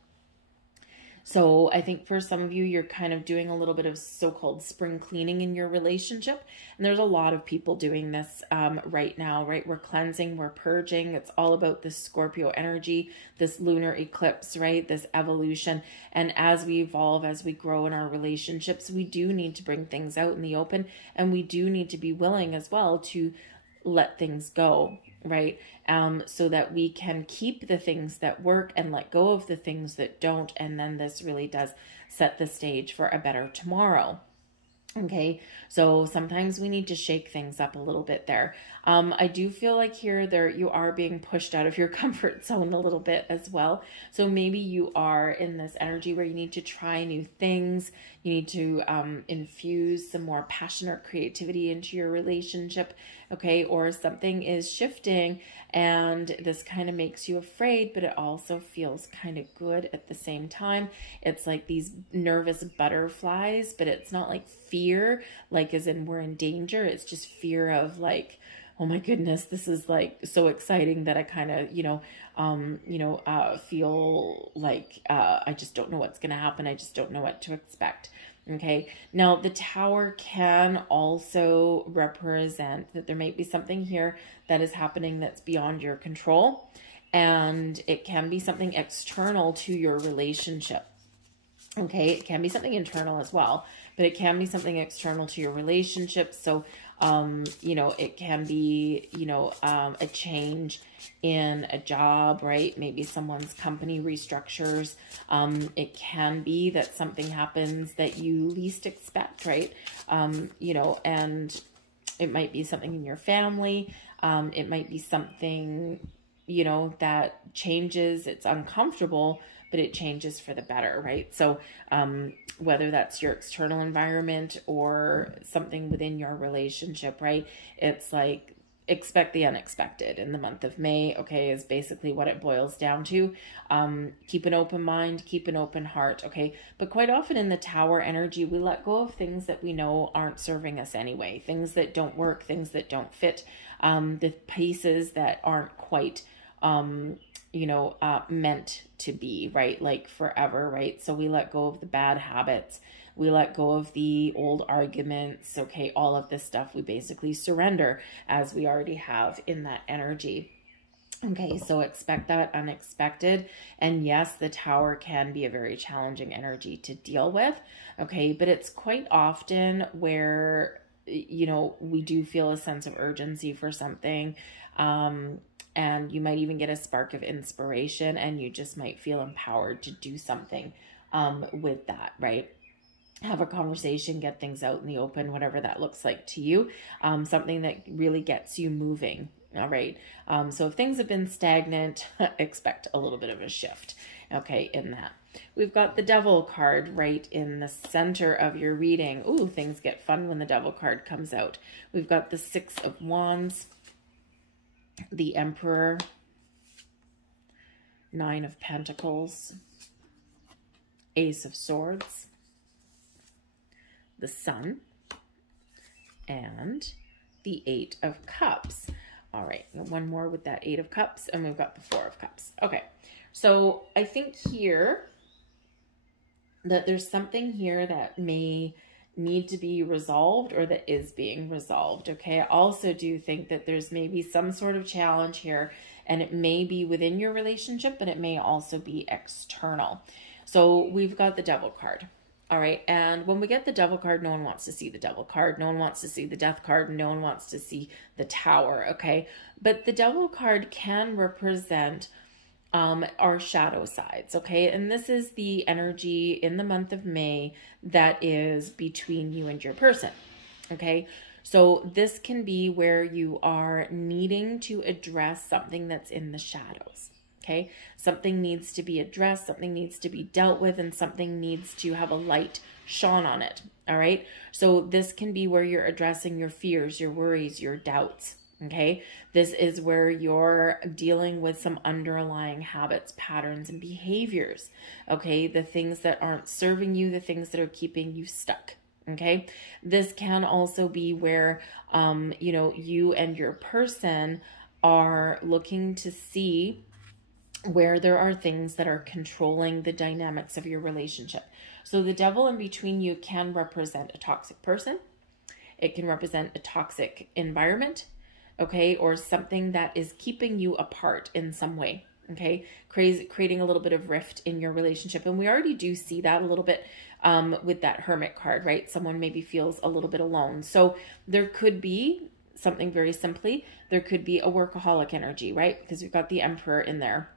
So I think for some of you, you're kind of doing a little bit of so-called spring cleaning in your relationship. And there's a lot of people doing this right now, right? We're cleansing, we're purging. It's all about this Scorpio energy, this lunar eclipse, right? This evolution. And as we evolve, as we grow in our relationships, we do need to bring things out in the open. And we do need to be willing as well to let things go, right? So that we can keep the things that work and let go of the things that don't. And then this really does set the stage for a better tomorrow. Okay, so sometimes we need to shake things up a little bit there. I do feel like here you are being pushed out of your comfort zone a little bit as well. So maybe you are in this energy where you need to try new things. You need to infuse some more passion or creativity into your relationship, okay? Or something is shifting and this kind of makes you afraid, but it also feels kind of good at the same time. It's like these nervous butterflies, but it's not like fear, like as in we're in danger. It's just fear of like, oh my goodness, this is like so exciting that I kind of, feel like I just don't know what's going to happen. I just don't know what to expect. Okay. Now the Tower can also represent that there might be something here that is happening that's beyond your control, and it can be something external to your relationship. Okay. It can be something internal as well, but it can be something external to your relationship. So, it can be, a change in a job, right? Maybe someone's company restructures. It can be that something happens that you least expect, right? And it might be something in your family. It might be something, that changes. It's uncomfortable, but it changes for the better, right? So whether that's your external environment or something within your relationship, right? It's like, expect the unexpected in the month of May, okay, is basically what it boils down to. Keep an open mind, keep an open heart, okay? But quite often in the Tower energy, we let go of things that we know aren't serving us anyway, things that don't work, things that don't fit, the pieces that aren't quite meant to be, right? Like forever, right? So we let go of the bad habits. We let go of the old arguments. Okay. All of this stuff, we basically surrender as we already have in that energy. Okay. So expect that unexpected. And yes, the Tower can be a very challenging energy to deal with. Okay. But it's quite often where, we do feel a sense of urgency for something. And you might even get a spark of inspiration, and you just might feel empowered to do something with that, right? Have a conversation, get things out in the open, whatever that looks like to you. Something that really gets you moving. All right. So if things have been stagnant, expect a little bit of a shift. Okay. In that, we've got the Devil card right in the center of your reading. Ooh, things get fun when the Devil card comes out. We've got the Six of Wands, the Emperor, Nine of Pentacles, Ace of Swords, the Sun, and the Eight of Cups. All right, one more with that Eight of Cups, and we've got the Four of Cups. Okay, so I think here that there's something here that may need to be resolved or that is being resolved. Okay, I also do think that there's maybe some sort of challenge here, and it may be within your relationship, but it may also be external. So we've got the Devil card. All right. And when we get the Devil card, no one wants to see the Devil card. No one wants to see the Death card. No one wants to see the Tower. Okay. But the Devil card can represent our shadow sides. Okay. And this is the energy in the month of May that is between you and your person. Okay. So this can be where you are needing to address something that's in the shadows. Okay, something needs to be addressed, something needs to be dealt with, and something needs to have a light shone on it. All right, so this can be where you're addressing your fears, your worries, your doubts. Okay, this is where you're dealing with some underlying habits, patterns, and behaviors. Okay, the things that aren't serving you, the things that are keeping you stuck. Okay, this can also be where, you know, you and your person are looking to see where there are things that are controlling the dynamics of your relationship. So the Devil in between you can represent a toxic person. It can represent a toxic environment, okay, or something that is keeping you apart in some way, okay, creating a little bit of rift in your relationship. And we already do see that a little bit with that Hermit card, right? Someone maybe feels a little bit alone. So there could be something very simply, there could be a workaholic energy, right? Because we've got the Emperor in there.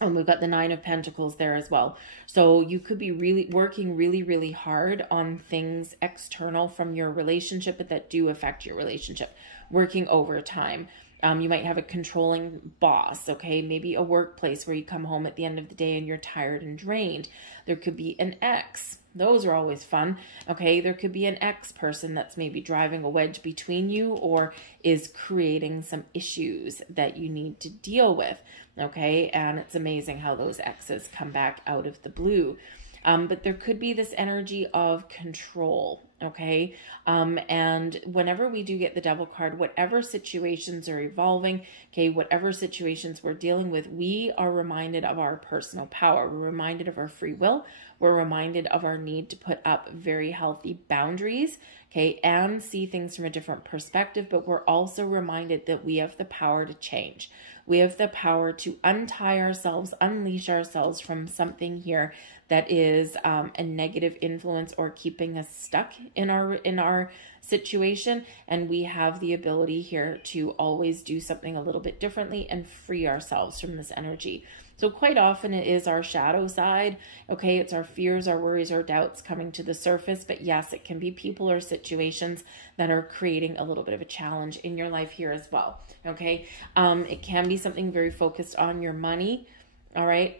And we've got the Nine of Pentacles there as well. So you could be working really hard on things external from your relationship, but that do affect your relationship. Working overtime. You might have a controlling boss, okay? Maybe a workplace where you come home at the end of the day and you're tired and drained. There could be an ex. Those are always fun, okay? There could be an ex person that's maybe driving a wedge between you or is creating some issues that you need to deal with, okay? And it's amazing how those exes come back out of the blue. But there could be this energy of control, okay? And whenever we do get the Devil card, whatever situations are evolving, okay, whatever situations we're dealing with, we are reminded of our personal power. We're reminded of our free will. We're reminded of our need to put up very healthy boundaries, okay, and see things from a different perspective. But we're also reminded that we have the power to change. We have the power to untie ourselves, unleash ourselves from something here that is a negative influence or keeping us stuck in our situation. And we have the ability here to always do something a little bit differently and free ourselves from this energy. So quite often it is our shadow side, okay? It's our fears, our worries, our doubts coming to the surface. But yes, it can be people or situations that are creating a little bit of a challenge in your life here as well, okay? It can be something very focused on your money, all right?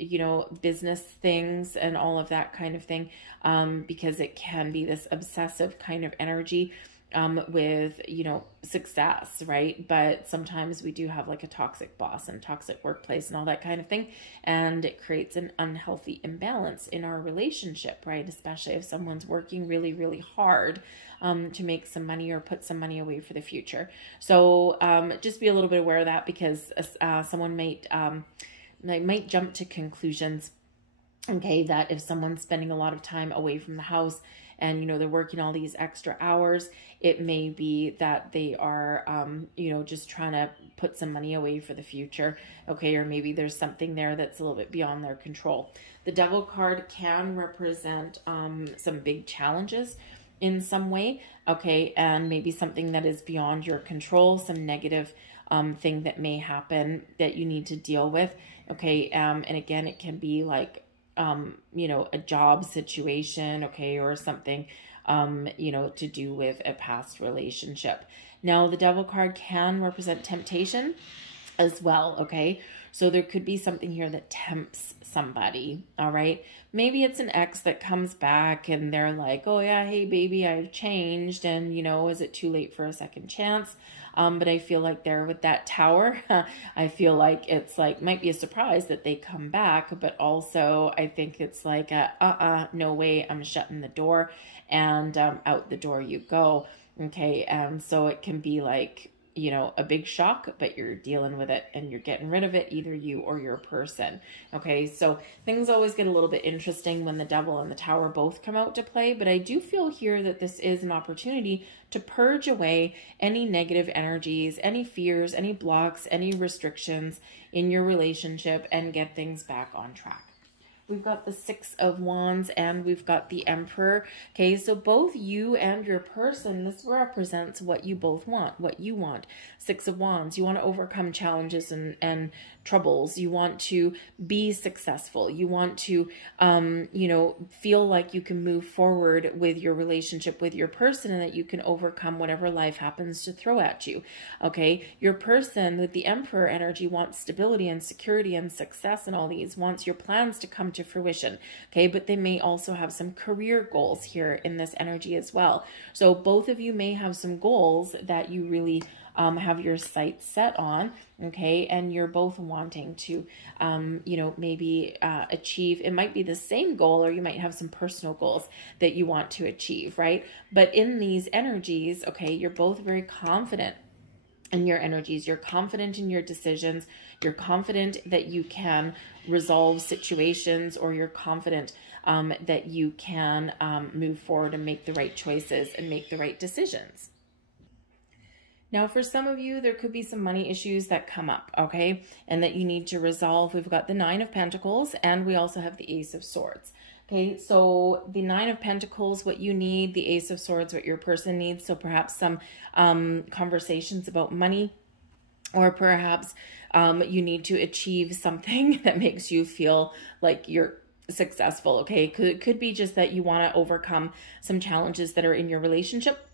You know, business things and all of that kind of thing, because it can be this obsessive kind of energy with, you know, success, right? But sometimes we do have like a toxic boss and toxic workplace and all that kind of thing. And it creates an unhealthy imbalance in our relationship, right? Especially if someone's working really hard to make some money or put some money away for the future. So just be a little bit aware of that, because someone might jump to conclusions, okay, that if someone's spending a lot of time away from the house and, you know, they're working all these extra hours, it may be that they are, you know, just trying to put some money away for the future, okay, or maybe there's something there that's a little bit beyond their control. The Devil card can represent some big challenges in some way, okay, and maybe something that is beyond your control, some negative thing that may happen that you need to deal with, okay, and again, it can be like you know, a job situation, okay, or something, you know, to do with a past relationship. Now, the Devil card can represent temptation as well, okay? So there could be something here that tempts somebody, all right? Maybe it's an ex that comes back and they're like, oh yeah, hey baby, I've changed, and you know, is it too late for a second chance? But I feel like there with that Tower, I feel like it's like, might be a surprise that they come back, but also I think it's like, no way, I'm shutting the door, and out the door you go, okay? And so it can be like, you know, a big shock, but you're dealing with it and you're getting rid of it, either you or your person. Okay, so things always get a little bit interesting when the Devil and the Tower both come out to play, but I do feel here that this is an opportunity to purge away any negative energies, any fears, any blocks, any restrictions in your relationship and get things back on track. We've got the Six of Wands and we've got the Emperor. Okay, so both you and your person, this represents what you both want, what you want. Six of Wands, you want to overcome challenges and troubles. You want to be successful. You want to, you know, feel like you can move forward with your relationship with your person and that you can overcome whatever life happens to throw at you. Okay, your person with the Emperor energy wants stability and security and success and all these, wants your plans to come to fruition. Okay, but they may also have some career goals here in this energy as well. So both of you may have some goals that you really have your sights set on, okay, and you're both wanting to, you know, maybe achieve. It might be the same goal, or you might have some personal goals that you want to achieve, right? But in these energies, okay, you're both very confident in your energies. You're confident in your decisions. You're confident that you can resolve situations, or you're confident that you can move forward and make the right choices and make the right decisions. Now, for some of you, there could be some money issues that come up, okay, and that you need to resolve. We've got the Nine of Pentacles, and we also have the Ace of Swords. Okay, so the Nine of Pentacles, what you need, the Ace of Swords, what your person needs. So perhaps some conversations about money, or perhaps you need to achieve something that makes you feel like you're successful, okay? It could be just that you want to overcome some challenges that are in your relationship,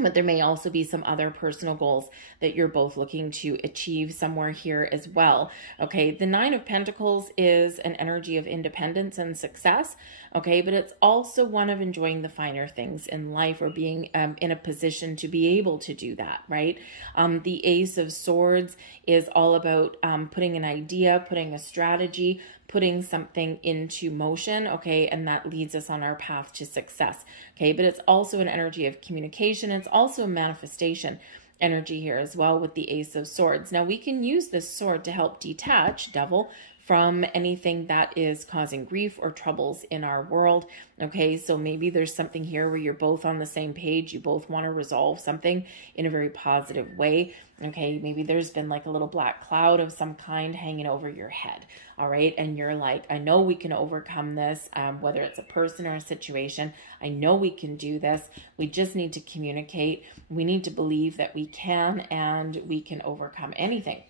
but there may also be some other personal goals that you're both looking to achieve somewhere here as well. Okay, the Nine of Pentacles is an energy of independence and success. Okay, but it's also one of enjoying the finer things in life, or being in a position to be able to do that, right? The Ace of Swords is all about putting an idea, putting a strategy, putting something into motion, okay, and that leads us on our path to success, okay? But it's also an energy of communication. It's also a manifestation energy here as well with the Ace of Swords. Now, we can use this sword to help detach, Devil, from anything that is causing grief or troubles in our world, okay? So maybe there's something here where you're both on the same page. You both want to resolve something in a very positive way, okay? Maybe there's been like a little black cloud of some kind hanging over your head, all right? And you're like, I know we can overcome this, whether it's a person or a situation. I know we can do this. We just need to communicate. We need to believe that we can, and we can overcome anything.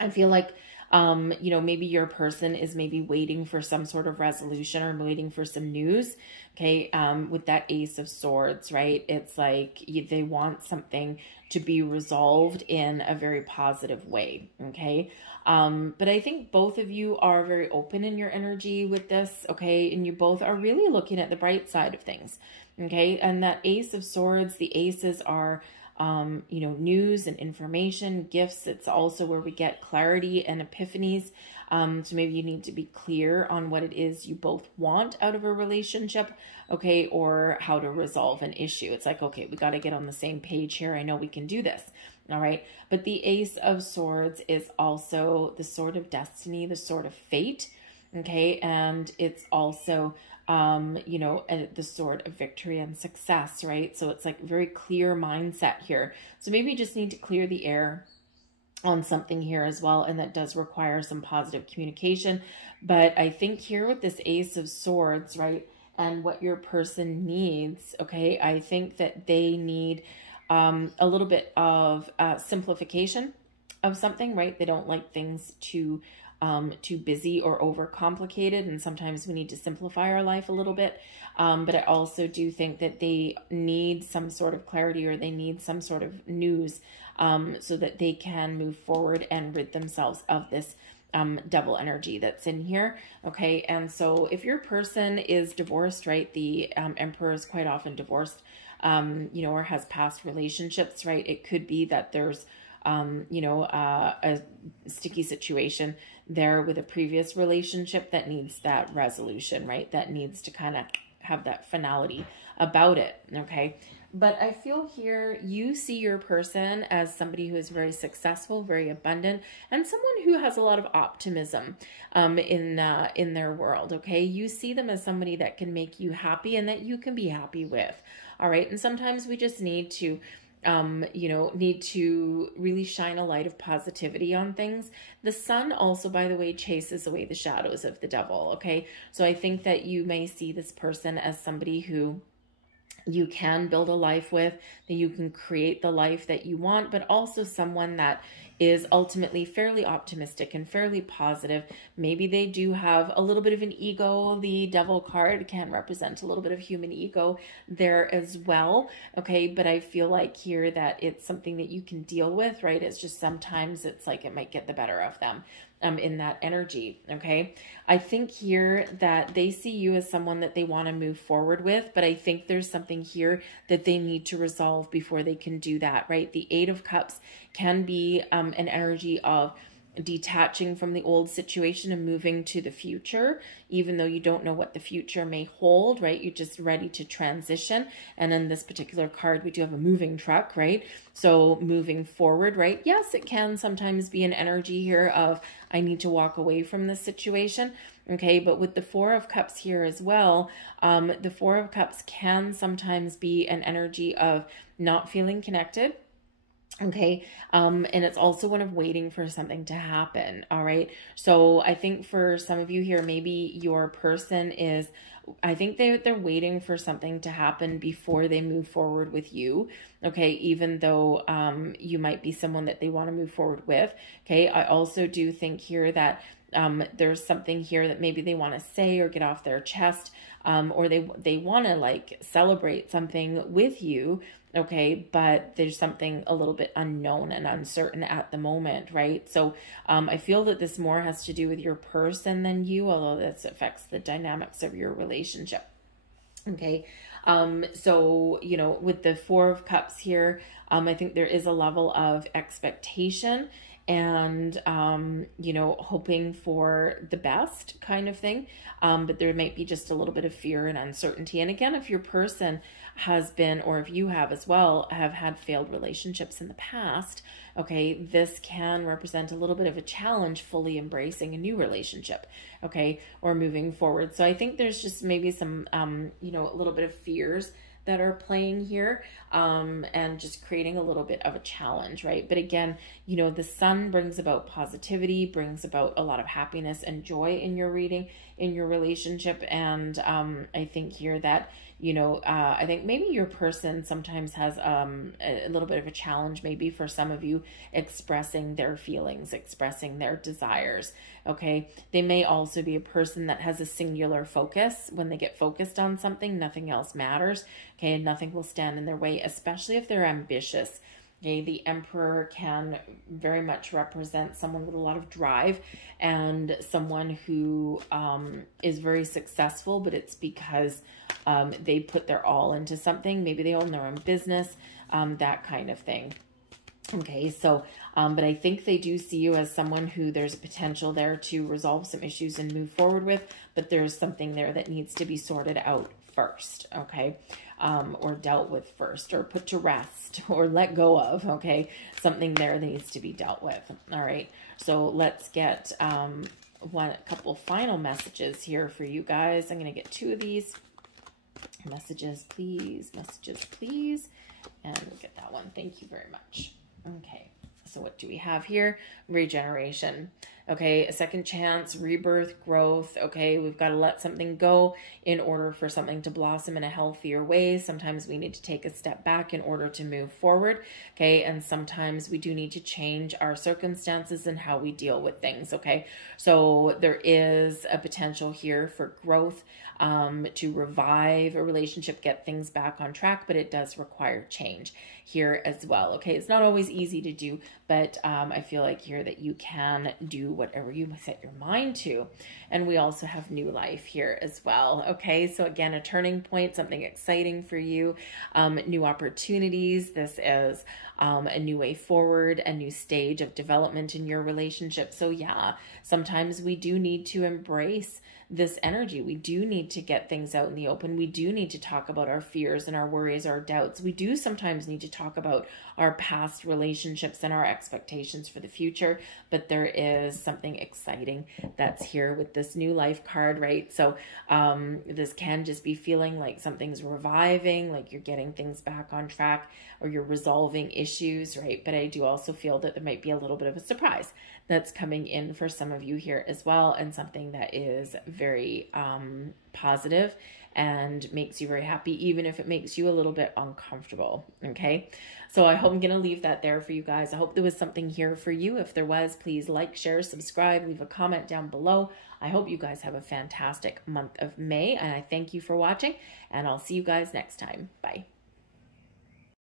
I feel like you know, maybe your person is maybe waiting for some sort of resolution, or waiting for some news, okay, with that Ace of Swords, right? It's like they want something to be resolved in a very positive way, okay? But I think both of you are very open in your energy with this, okay? And you both are really looking at the bright side of things, okay? And that Ace of Swords, the aces are you know, news and information, gifts. It's also where we get clarity and epiphanies. So maybe you need to be clear on what it is you both want out of a relationship, okay, or how to resolve an issue. It's like, okay, we got to get on the same page here. I know we can do this. All right. But the Ace of Swords is also the sword of destiny, the sword of fate. Okay. And it's also you know, the sword of victory and success, right? So it's like very clear mindset here. So maybe you just need to clear the air on something here as well, and that does require some positive communication. But I think here with this Ace of Swords, right, and what your person needs, okay, I think that they need a little bit of simplification of something, right? They don't like things to too busy or overcomplicated, and sometimes we need to simplify our life a little bit. But I also do think that they need some sort of clarity, or they need some sort of news, so that they can move forward and rid themselves of this devil energy that's in here. Okay. And so if your person is divorced, right, the Emperor is quite often divorced, you know, or has past relationships, right? It could be that there's, you know, a sticky situation there with a previous relationship that needs that resolution, right? That needs to kind of have that finality about it. Okay. But I feel here you see your person as somebody who is very successful, very abundant, and someone who has a lot of optimism in their world. Okay, you see them as somebody that can make you happy and that you can be happy with. All right, and sometimes we just need to you know, need to really shine a light of positivity on things. The sun also, by the way, chases away the shadows of the devil. Okay, so I think that you may see this person as somebody who you can build a life with, that you can create the life that you want, but also someone that is ultimately fairly optimistic and fairly positive. Maybe they do have a little bit of an ego. The devil card can represent a little bit of human ego there as well. Okay, but I feel like here that it's something that you can deal with, right? It's just sometimes it's like it might get the better of them. In that energy. Okay. I think here that they see you as someone that they want to move forward with, but I think there's something here that they need to resolve before they can do that, right? The Eight of Cups can be an energy of detaching from the old situation and moving to the future, even though you don't know what the future may hold, right? You're just ready to transition. And in this particular card, we do have a moving truck, right? So moving forward, right? Yes, it can sometimes be an energy here of, I need to walk away from this situation. Okay, but with the Four of Cups here as well, the Four of Cups can sometimes be an energy of not feeling connected. Okay. And it's also one of waiting for something to happen. All right. So I think for some of you here, maybe your person is, I think they're waiting for something to happen before they move forward with you. Okay. Even though, you might be someone that they want to move forward with. Okay. I also do think here that, there's something here that maybe they want to say or get off their chest, or they want to like celebrate something with you. Okay, but there's something a little bit unknown and uncertain at the moment, right? So I feel that this more has to do with your person than you, although this affects the dynamics of your relationship. Okay, so, you know, with the Four of Cups here, I think there is a level of expectation and, you know, hoping for the best kind of thing. But there might be just a little bit of fear and uncertainty. And again, if your person has been, or if you have as well, have had failed relationships in the past, okay, this can represent a little bit of a challenge fully embracing a new relationship, okay, or moving forward. So I think there's just maybe some, you know, a little bit of fears that are playing here, and just creating a little bit of a challenge, right? But again, you know, the sun brings about positivity, brings about a lot of happiness and joy in your reading, in your relationship. And I think here that, you know, I think maybe your person sometimes has a little bit of a challenge, maybe for some of you, expressing their feelings, expressing their desires. Okay. They may also be a person that has a singular focus. When they get focused on something, nothing else matters. Okay. And nothing will stand in their way, especially if they're ambitious. Okay, the Emperor can very much represent someone with a lot of drive and someone who is very successful, but it's because they put their all into something. Maybe they own their own business, that kind of thing. Okay, so, but I think they do see you as someone who there's a potential there to resolve some issues and move forward with, but there's something there that needs to be sorted out first, okay, or dealt with first, or put to rest, or let go of, okay, something there that needs to be dealt with. All right, so let's get a couple final messages here for you guys. I'm going to get two of these. Messages, please, and we'll get that one. Thank you very much. Okay, so what do we have here? Regeneration. Okay, a second chance, rebirth, growth. Okay, we've got to let something go in order for something to blossom in a healthier way. Sometimes we need to take a step back in order to move forward. Okay, and sometimes we do need to change our circumstances and how we deal with things. Okay, so there is a potential here for growth, to revive a relationship, get things back on track, but it does require change here as well. Okay, it's not always easy to do, but I feel like here that you can do whatever you set your mind to. And we also have new life here as well. Okay, so again, a turning point, something exciting for you, new opportunities. This is a new way forward, a new stage of development in your relationship. So yeah, sometimes we do need to embrace this energy. We do need to get things out in the open. We do need to talk about our fears and our worries, our doubts. We do sometimes need to talk about our past relationships and our expectations for the future, but there is something exciting that's here with this new life card, right? So this can just be feeling like something's reviving, like you're getting things back on track, or you're resolving issues, right? But I do also feel that there might be a little bit of a surprise that's coming in for some of you here as well, and something that is very positive and makes you very happy, even if it makes you a little bit uncomfortable. Okay, so I hope I'm gonna leave that there for you guys. I hope there was something here for you. If there was, please like, share, subscribe, leave a comment down below. I hope you guys have a fantastic month of May, and I thank you for watching, and I'll see you guys next time. Bye.